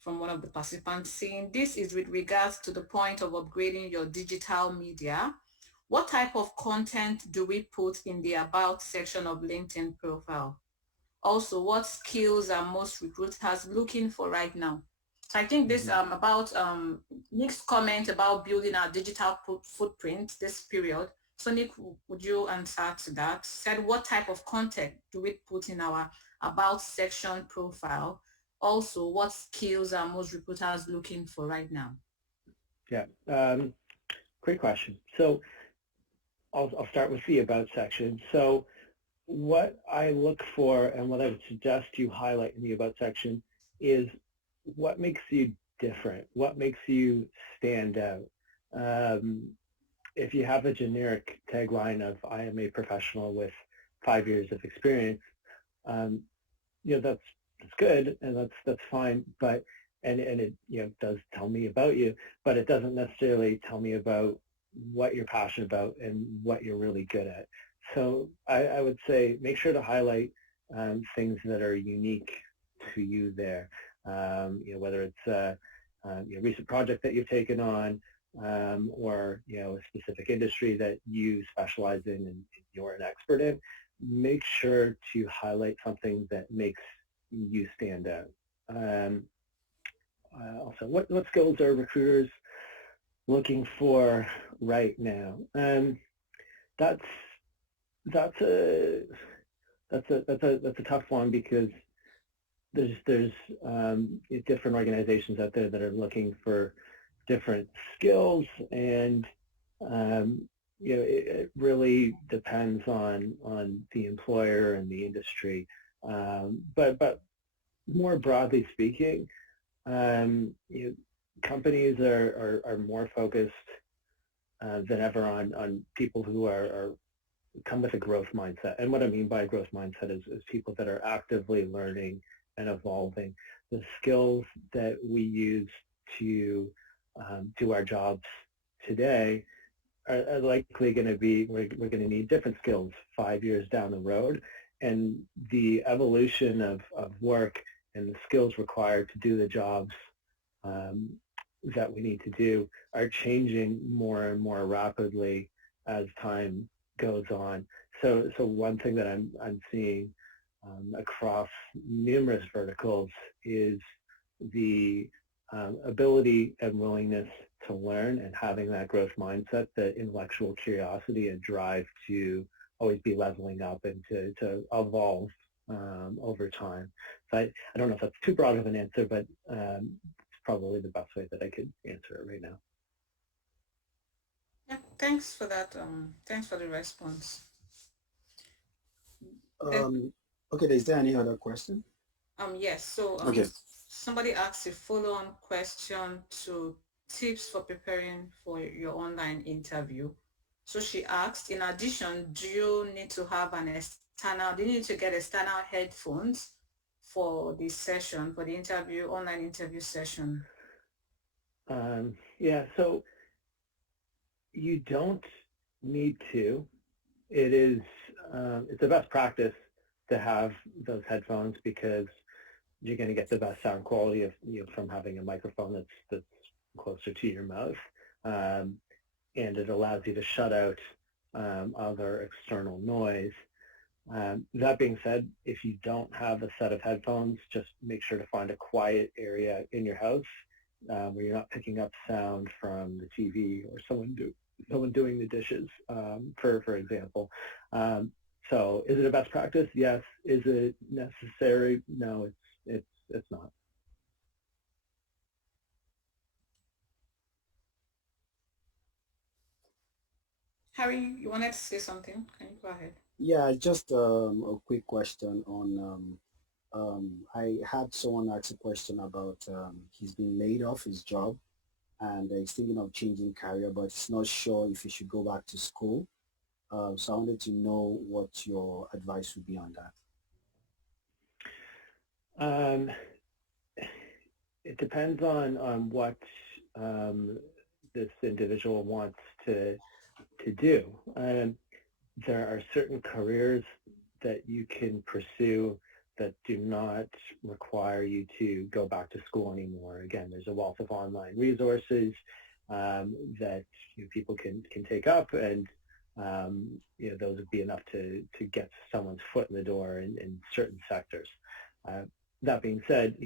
from one of the participants saying, this is with regards to the point of upgrading your digital media. What type of content do we put in the About section of LinkedIn profile? Also, what skills are most recruiters looking for right now? So I think this about Nick's comment about building our digital footprint this period. So Nick, would you answer to that? Said, what type of content do we put in our About section profile? Also, what skills are most recruiters looking for right now? Yeah, great question. So I'll start with the About section. So what I look for and what I would suggest you highlight in the About section is what makes you different, what makes you stand out. If you have a generic tagline of I am a professional with 5 years of experience, that's good and that's fine, but and it does tell me about you, but it doesn't necessarily tell me about what you're passionate about and what you're really good at. So I would say make sure to highlight things that are unique to you there. Whether it's a recent project that you've taken on, or a specific industry that you specialize in and you're an expert in, make sure to highlight something that makes you stand out. Also, what skills are recruiters looking for right now? That's a tough one, because there's different organizations out there that are looking for different skills, and it really depends on the employer and the industry. But more broadly speaking, companies are more focused than ever on people who come with a growth mindset. And what I mean by a growth mindset is people that are actively learning and evolving. The skills that we use to do our jobs today are likely going to be, we're going to need different skills 5 years down the road. And the evolution of work and the skills required to do the jobs that we need to do are changing more and more rapidly as time goes on. So one thing that I'm seeing across numerous verticals is the ability and willingness to learn, and having that growth mindset, the intellectual curiosity and drive to always be leveling up and to evolve over time. So I don't know if that's too broad of an answer, but it's probably the best way that I could answer it right now. Yeah, thanks for that. Thanks for the response. Okay, is there any other question? Yes. So okay. Somebody asked a follow-on question to tips for preparing for your online interview. So she asked, in addition, do you need to have do you need to get external headphones for the session, for the online interview session? Yeah, so you don't need to. It's a best practice to have those headphones, because you're going to get the best sound quality from having a microphone that's closer to your mouth, and it allows you to shut out other external noise. That being said, if you don't have a set of headphones, just make sure to find a quiet area in your house where you're not picking up sound from the TV or someone doing the dishes, for example. So is it a best practice? Yes. Is it necessary? No, it's not. Harry, you wanted to say something? Can you go ahead? Yeah, just a quick question on, I had someone ask a question about he's been laid off his job, and he's thinking of changing career, but he's not sure if he should go back to school. So I wanted to know what your advice would be on that. It depends on what this individual wants to do. There are certain careers that you can pursue that do not require you to go back to school anymore. Again, there's a wealth of online resources that people can take up, and those would be enough to get someone's foot in the door in certain sectors. That being said,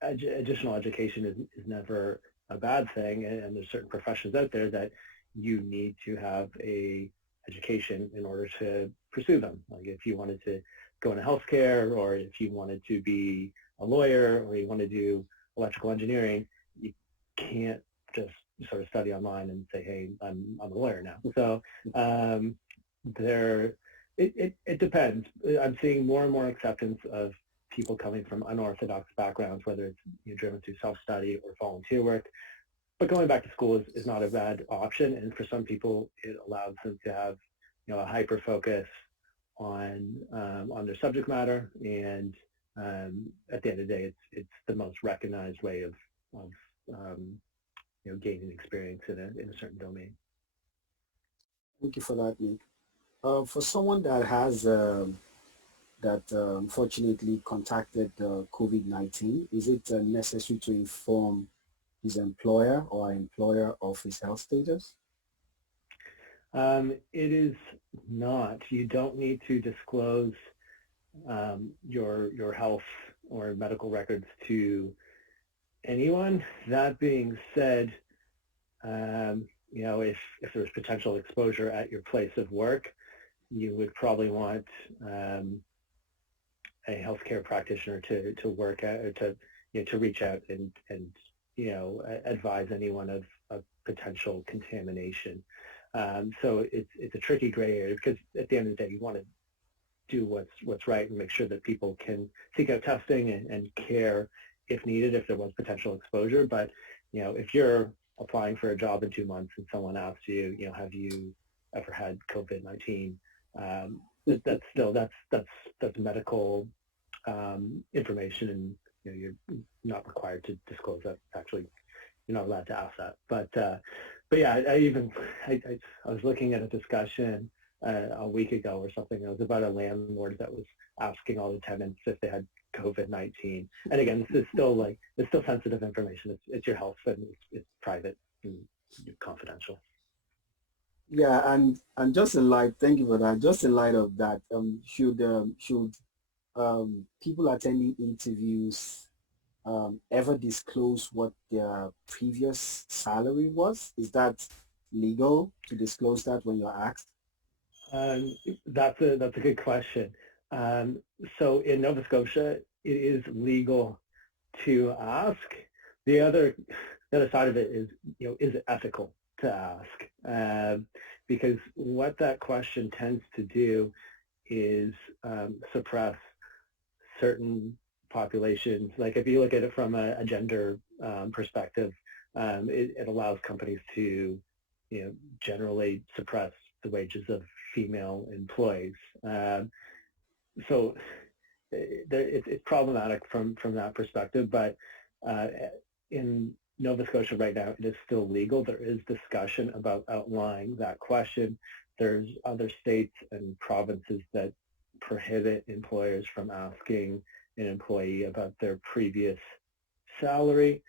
additional education is never a bad thing, and there's certain professions out there that you need to have a education in order to pursue them. Like if you wanted to go into healthcare, or if you wanted to be a lawyer, or you want to do electrical engineering, you can't just sort of study online and say, hey, I'm a lawyer now. So it depends. I'm seeing more and more acceptance of people coming from unorthodox backgrounds, whether it's driven through self-study or volunteer work. But going back to school is not a bad option, and for some people, it allows them to have a hyper focus on their subject matter, and at the end of the day, it's the most recognized way of gaining experience in a certain domain. Thank you for that, Nick. For someone that has unfortunately contacted COVID-19, is it necessary to inform his employer or employer of his health status? It is not. You don't need to disclose your health or medical records to anyone. That being said, if there's potential exposure at your place of work, you would probably want a healthcare practitioner to work at, or to reach out and advise anyone of potential contamination. So it's a tricky gray area, because at the end of the day, you want to do what's right and make sure that people can seek out testing and care if needed, if there was potential exposure. But if you're applying for a job in 2 months and someone asks you, have you ever had COVID-19? That's medical information, and you're not required to disclose that. Actually, you're not allowed to ask that. But yeah, I was looking at a discussion a week ago or something. It was about a landlord that was asking all the tenants if they had COVID-19. And again, this is still sensitive information. It's your health, and it's private and confidential. Yeah, and just in light, thank you for that. Just in light of that, should people attending interviews ever disclose what their previous salary was? Is that legal to disclose that when you're asked? That's a good question. So in Nova Scotia, it is legal to ask. The other side of it is, is it ethical to ask? Because what that question tends to do is suppress certain populations. Like if you look at it from a gender perspective, it allows companies to, generally suppress the wages of female employees. So it's problematic from that perspective. But in Nova Scotia right now, it is still legal. There is discussion about outlining that question. There's other states and provinces that prohibit employers from asking an employee about their previous salary.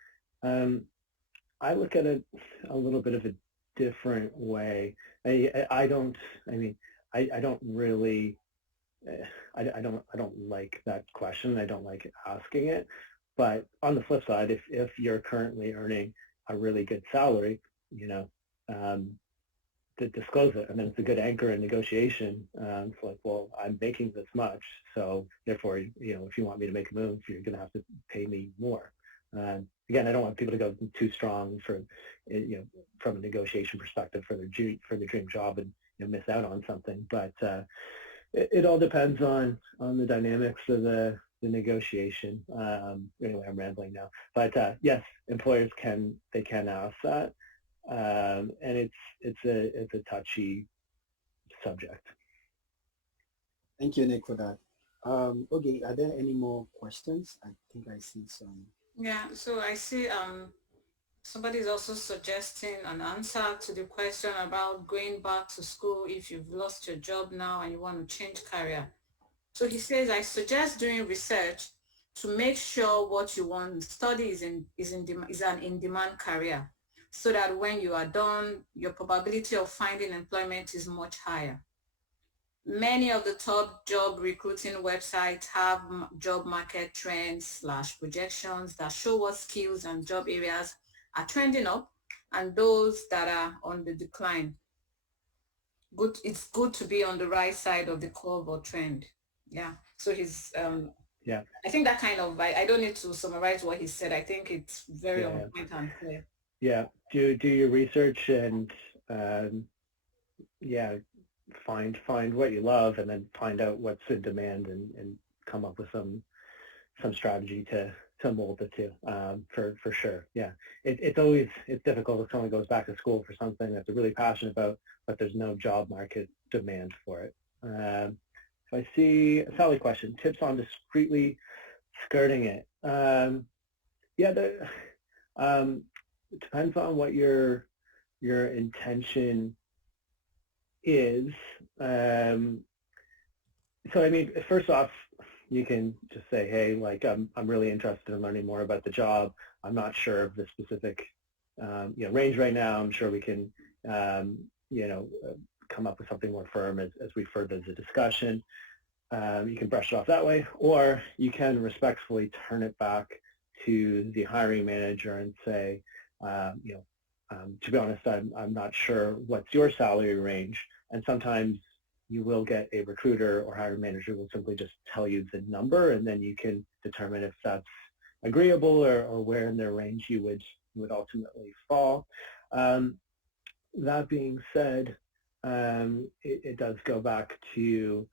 I look at it a little bit of a different way. I don't really, I don't like that question. I don't like asking it. But on the flip side, if you're currently earning a really good salary, to disclose it, and then it's a good anchor in negotiation. It's like, well, I'm making this much, so therefore, if you want me to make a move, you're going to have to pay me more. Again, I don't want people to go too strong for, from a negotiation perspective for their dream job and miss out on something. But it all depends on the dynamics of the negotiation. Anyway, I'm rambling now. But yes, employers can ask that. And it's a touchy subject. Thank you, Nick, for that. Okay, are there any more questions? I think I see some. Yeah, so I see somebody is also suggesting an answer to the question about going back to school if you've lost your job now and you want to change career. So he says, I suggest doing research to make sure what you want to study is an in-demand career, so that when you are done, your probability of finding employment is much higher. Many of the top job recruiting websites have job market trends / projections that show what skills and job areas are trending up and those that are on the decline. It's good to be on the right side of the curve or trend. Yeah. So he's yeah. I think that kind of, I don't need to summarize what he said. I think it's very on point and clear. Yeah. Do your research and find what you love, and then find out what's in demand, and come up with some strategy to mold it to, for sure. Yeah. It's difficult if someone goes back to school for something that they're really passionate about, but there's no job market demand for it. So I see a Sally question, tips on discreetly skirting it. It depends on what your intention is. So I mean, first off, you can just say, hey, like I'm really interested in learning more about the job. I'm not sure of the specific range right now. I'm sure we can come up with something more firm as we further the discussion. You can brush it off that way, or you can respectfully turn it back to the hiring manager and say, to be honest, I'm not sure what's your salary range. And sometimes you will get a recruiter or hiring manager who will simply just tell you the number, and then you can determine if that's agreeable or where in their range you would ultimately fall. That being said, it does go back to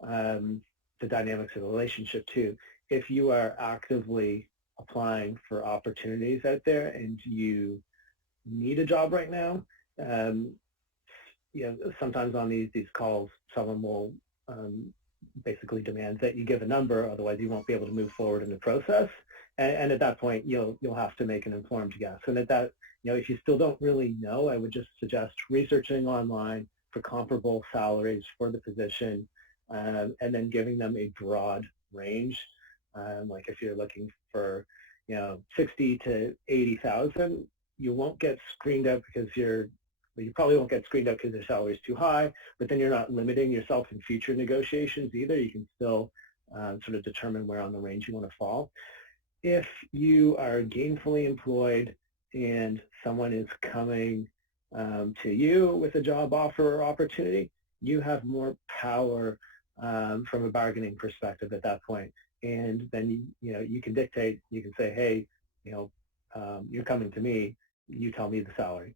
the dynamics of the relationship too. If you are actively applying for opportunities out there and you need a job right now, sometimes on these calls, someone will basically demand that you give a number, otherwise you won't be able to move forward in the process. And at that point, you'll have to make an informed guess. And at that, if you still don't really know, I would just suggest researching online for comparable salaries for the position, and then giving them a broad range. Like if you're looking for, 60 to 80,000, you won't get screened out because you probably won't get screened out because your salary is too high, but then you're not limiting yourself in future negotiations either. You can still sort of determine where on the range you want to fall. If you are gainfully employed and someone is coming to you with a job offer or opportunity, you have more power from a bargaining perspective at that point. And then you can dictate. You can say, hey, you're coming to me. You tell me the salary.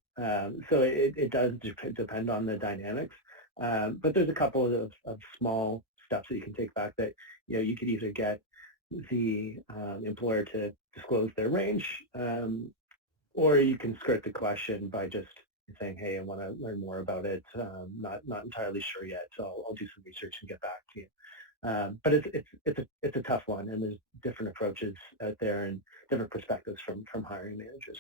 So it does depend on the dynamics. But there's a couple of small steps that you can take back that you could either get the employer to disclose their range, or you can skirt the question by just saying, hey, I want to learn more about it. Not entirely sure yet, so I'll do some research and get back to you. But it's a tough one, and there's different approaches out there and different perspectives from hiring managers.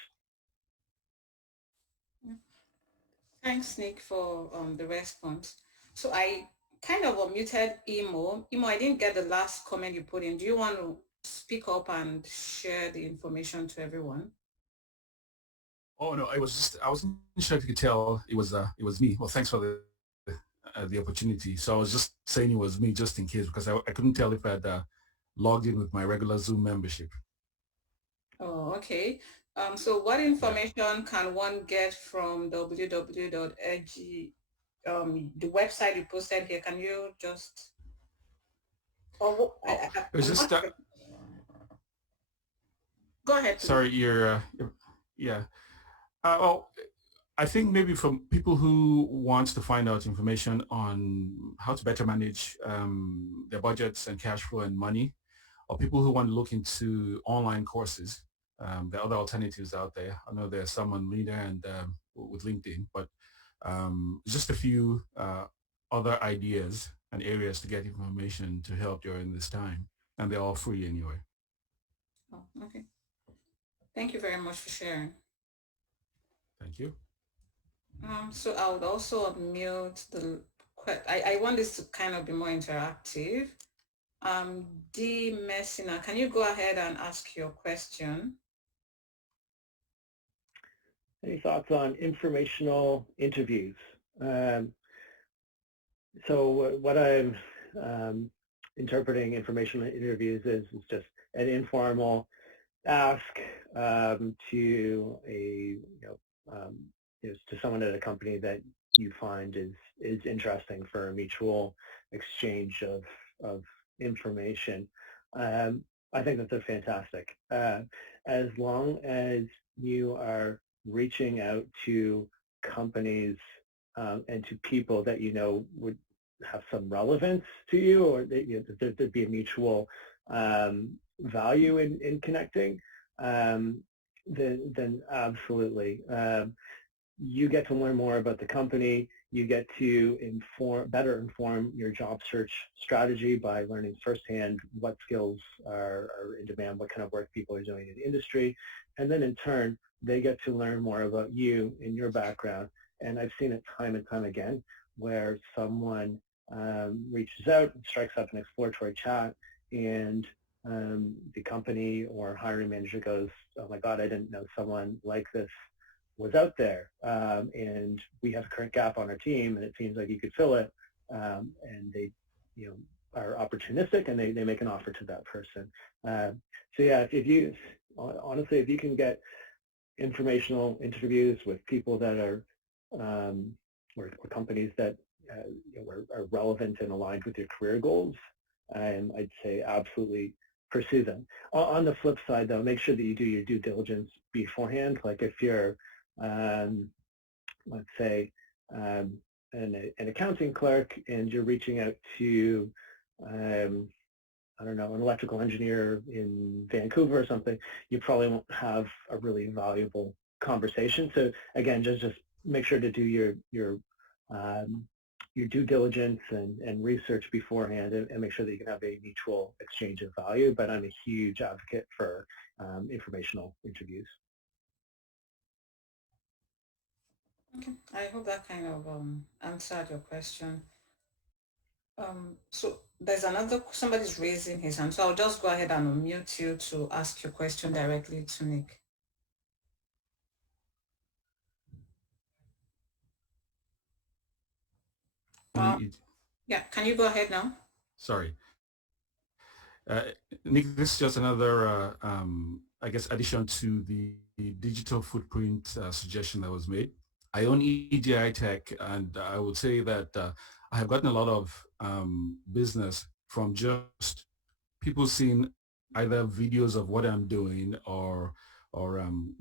Thanks, Nick, for the response. So I kind of unmuted Imo. Imo, I didn't get the last comment you put in. Do you want to speak up and share the information to everyone? Oh no, I wasn't sure if you could tell it was me. Well, thanks for the opportunity. So I was just saying it was me just in case, because I couldn't tell if I'd logged in with my regular Zoom membership. Oh, okay. So what information can one get from www.edge, the website you posted here? Can you just... Oh, it was just... Go ahead, please. Sorry, yeah. Well, I think maybe from people who want to find out information on how to better manage their budgets and cash flow and money, or people who want to look into online courses. There are other alternatives out there. I know there's some on Misener and with LinkedIn, but just a few other ideas and areas to get information to help during this time. And they're all free anyway. Oh, okay. Thank you very much for sharing. Thank you. So I would also unmute the... I want this to kind of be more interactive. Misener, can you go ahead and ask your question? Any thoughts on informational interviews? So what I'm interpreting informational interviews is just an informal ask to to someone at a company that you find is interesting for a mutual exchange of information. I think that they're fantastic. As long as you are reaching out to companies and to people that would have some relevance to you, or that there'd be a mutual value in connecting, then absolutely. You get to learn more about the company. You get to better inform your job search strategy by learning firsthand what skills are in demand, what kind of work people are doing in the industry. And then in turn, they get to learn more about you and your background. And I've seen it time and time again where someone reaches out, strikes up an exploratory chat, and the company or hiring manager goes, oh my God, I didn't know someone like this was out there, and we have a current gap on our team, and it seems like you could fill it, and they, are opportunistic, and they make an offer to that person. So yeah, if you honestly, if you can get informational interviews with people that are or companies that are relevant and aligned with your career goals, and I'd say absolutely pursue them. On the flip side, though, make sure that you do your due diligence beforehand. Like if you're, let's say, an accounting clerk and you're reaching out to, I don't know, an electrical engineer in Vancouver or something, you probably won't have a really valuable conversation. So again, just make sure to do your due diligence and research beforehand, and make sure that you can have a mutual exchange of value. But I'm a huge advocate for informational interviews. Okay, I hope that kind of answered your question. So there's somebody's raising his hand, so I'll just go ahead and unmute you to ask your question directly to Nick. Yeah, can you go ahead now? Sorry. Nick, this is just another, I guess, addition to the digital footprint suggestion that was made. I own EGI Tech, and I would say that I have gotten a lot of business from just people seeing either videos of what I'm doing or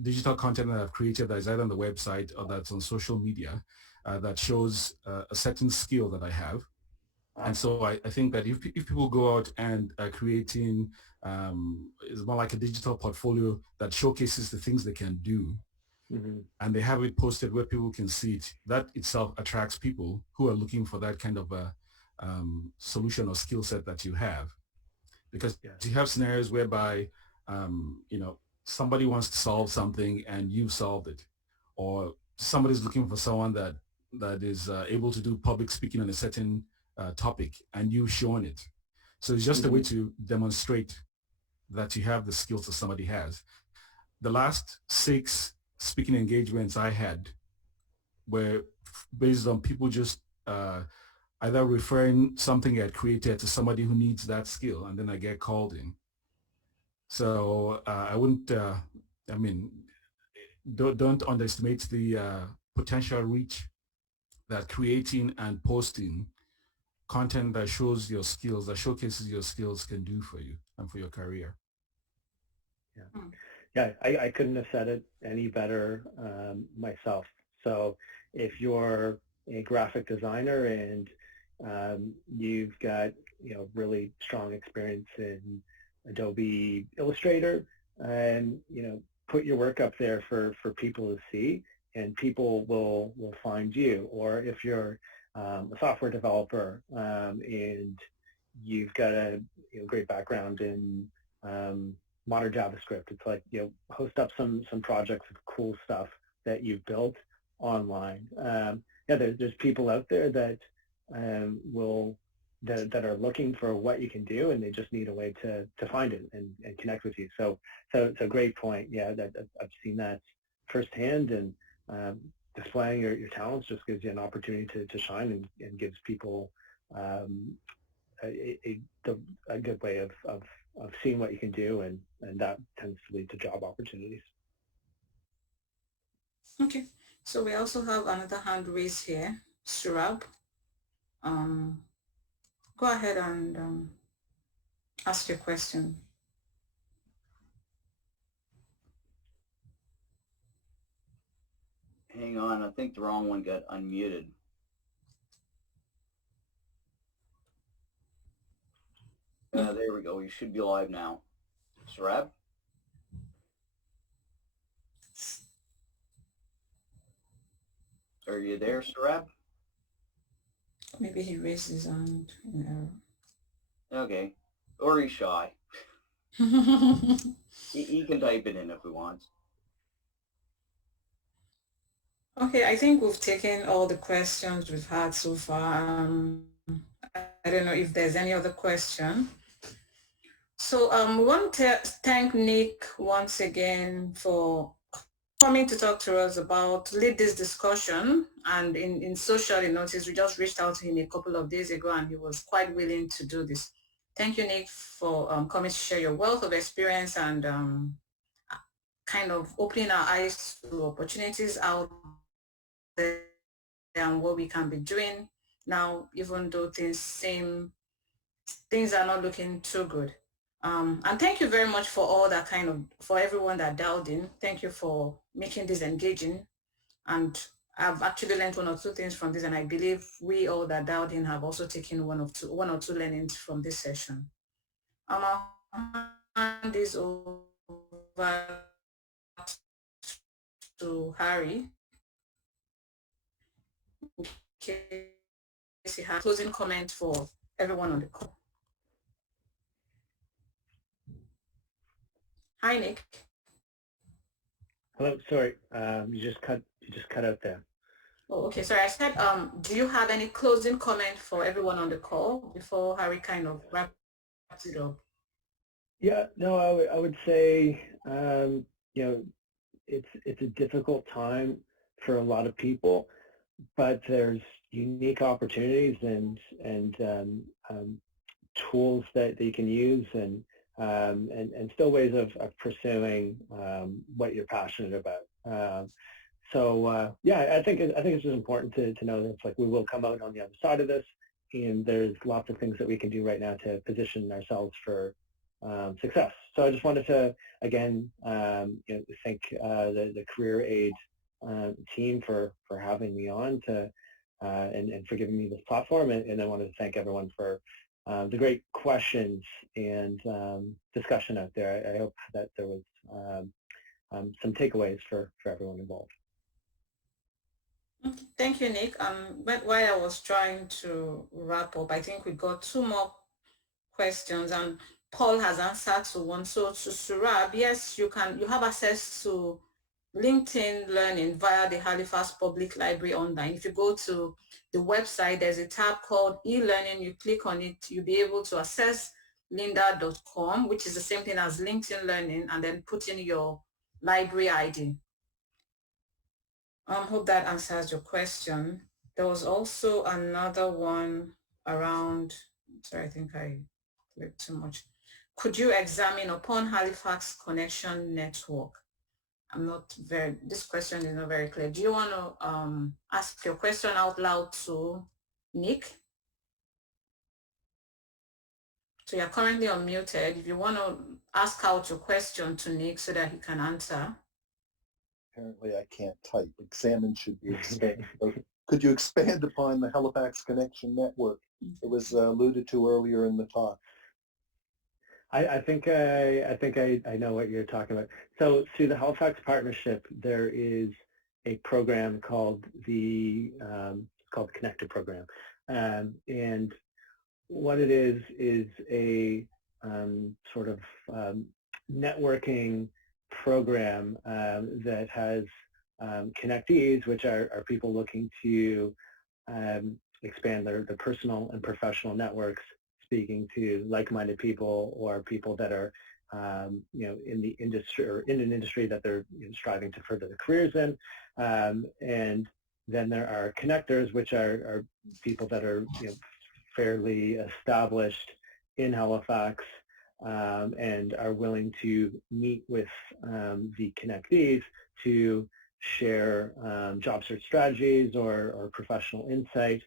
digital content that I've created that is either on the website or that's on social media that shows a certain skill that I have. And so I think that if people go out and are creating, it's more like a digital portfolio that showcases the things they can do, and they have it posted where people can see it, that itself attracts people who are looking for that kind of a solution or skill set that you have. Because you have scenarios whereby, somebody wants to solve something and you've solved it, or somebody's looking for someone that is able to do public speaking on a certain topic, and you've shown it. So it's just a way to demonstrate that you have the skills that somebody has. The last 6 speaking engagements I had were based on people just either referring something I had created to somebody who needs that skill, and then I get called in. So I wouldn't, don't underestimate the potential reach that creating and posting content that shows your skills, that showcases your skills can do for you and for your career. Yeah, I couldn't have said it any better myself. So if you're a graphic designer and you've got really strong experience in Adobe Illustrator, and put your work up there for people to see, and people will find you. Or if you're a software developer and you've got a great background in modern JavaScript, it's like host up some projects of cool stuff that you've built online. There's people out there that that are looking for what you can do, and they just need a way to find it and connect with you. So it's a great point. Yeah, that I've seen that firsthand, and displaying your talents just gives you an opportunity to shine, and gives people a good way of seeing what you can do, and that tends to lead to job opportunities. Okay, so we also have another hand raised here, Surab. Go ahead and ask your question. Hang on, I think the wrong one got unmuted. There we go. You should be live now. Surab? Are you there, Surab? Maybe he raised his hand in error. Okay. Or he's shy. he can type it in if he wants. Okay, I think we've taken all the questions we've had so far. I don't know if there's any other question. So we want to thank Nick once again for coming to talk to us about lead this discussion. And in social, you notice we just reached out to him a couple of days ago and he was quite willing to do this. Thank you, Nick, for coming to share your wealth of experience and kind of opening our eyes to opportunities out there and what we can be doing now, even though things are not looking too good. And thank you very much for all that for everyone that dialed in. Thank you for making this engaging. And I've actually learned one or two things from this, and I believe we all that dialed in have also taken one or two learnings from this session. I'll hand this over to Harry. In case he has closing comment for everyone on the call. Hi, Nick. Hello, sorry, you just cut out there. Oh, okay. Sorry, I said, do you have any closing comment for everyone on the call before Harry kind of wraps it up? Yeah, no, I would say, you know, it's a difficult time for a lot of people, but there's unique opportunities and tools that you can use and still ways of pursuing what you're passionate about. Yeah, I think it's just important to know that it's like we will come out on the other side of this, and there's lots of things that we can do right now to position ourselves for success. So I just wanted to again thank the Career Aide team for having me on and for giving me this platform, and I wanted to thank everyone for the great questions and discussion out there. I hope that there was some takeaways for everyone involved. Thank you, Nick. While I was trying to wrap up, I think we got two more questions, and Paul has answered to one. So to Surab, yes, you have access to LinkedIn Learning via the Halifax Public Library online. If you go to the website, there's a tab called e-learning. You click on it, you'll be able to access lynda.com, which is the same thing as LinkedIn Learning, and then put in your library ID. Hope that answers your question. There was also another one around, sorry, I think I clicked too much. Could you examine upon Halifax connection network? This question is not very clear. Do you want to ask your question out loud to Nick? So you're currently unmuted. If you want to ask out your question to Nick so that he can answer. Apparently I can't type. Examine should be expanded. Could you expand upon the Halifax Connection Network? It was alluded to earlier in the talk. I think I know what you're talking about. So through the Halifax Partnership, there is a program called the Connector Program, and what it is a sort of networking program that has connectees, which are people looking to expand their personal and professional networks, speaking to like-minded people or people that are in the industry or in an industry that they're striving to further their careers in, and then there are connectors, which are people that are fairly established in Halifax and are willing to meet with the connectees to share job search strategies or professional insight.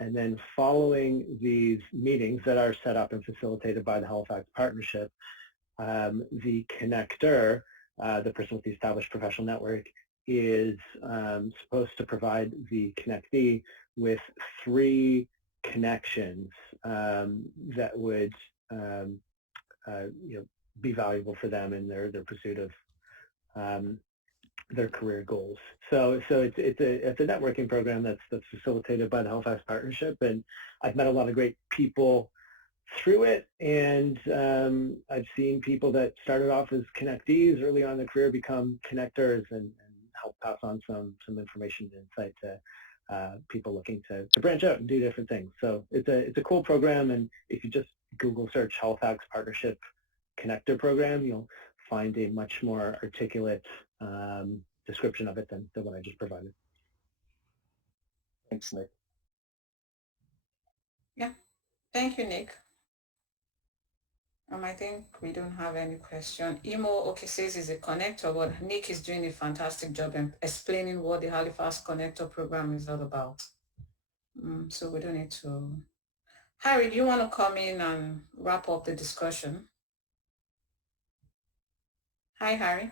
And then following these meetings that are set up and facilitated by the Halifax Partnership, the connector, the person with the established professional network, is supposed to provide the connectee with 3 connections that would be valuable for them in their pursuit of their career goals. So it's a networking program that's facilitated by the Halifax Partnership, and I've met a lot of great people through it, and I've seen people that started off as connectees early on in their career become connectors and help pass on some information and insight to people looking to branch out and do different things. So it's a cool program, and if you just Google search Halifax Partnership Connector Program, you'll find a much more articulate description of it than what I just provided. Thanks, Nick. Yeah, thank you, Nick. I think we don't have any question. Imo okay says is a connector, but Nick is doing a fantastic job in explaining what the Halifax Connector program is all about. So we don't need to. Harry, do you want to come in and wrap up the discussion? Hi, Harry.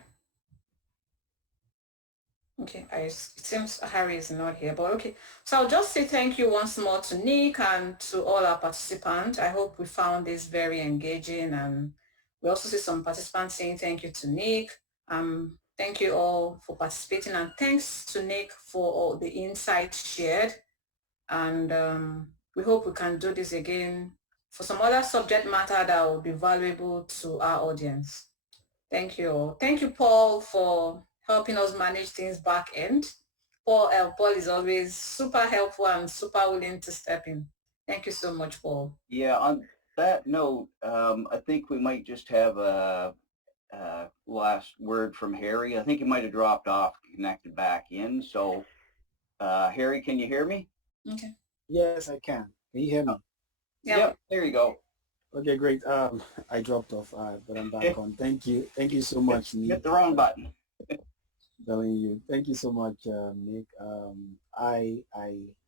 Okay, it seems Harry is not here, but okay. So I'll just say thank you once more to Nick and to all our participants. I hope we found this very engaging, and we also see some participants saying thank you to Nick. Thank you all for participating, and thanks to Nick for all the insights shared. And we hope we can do this again for some other subject matter that will be valuable to our audience. Thank you all. Thank you, Paul, for helping us manage things back end. Paul is always super helpful and super willing to step in. Thank you so much, Paul. Yeah, on that note, I think we might just have a last word from Harry. I think he might have dropped off, connected back in. So, Harry, can you hear me? Okay. Yes, I can. Can you hear me? Yeah. Yep, there you go. Okay, great. I dropped off, but I'm back on. Thank you. Thank you so much, Nick. Hit the wrong button. Telling you. Thank you so much, Nick. I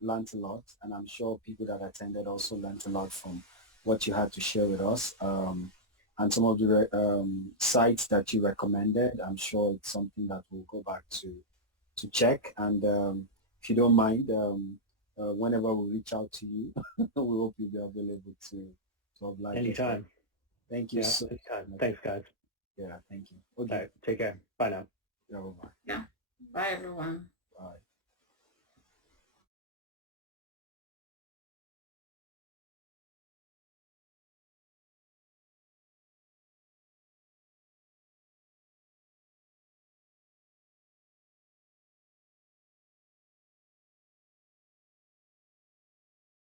learned a lot, and I'm sure people that attended also learned a lot from what you had to share with us. And some of the sites that you recommended, I'm sure it's something that we'll go back to check. And if you don't mind, whenever we reach out to you, we hope you'll be available to oblige. Anytime. Thank you so much. Thanks, guys. Yeah, thank you. Okay. All right, take care. Bye now. Yeah, bye-bye. Yeah. Bye, everyone. Bye.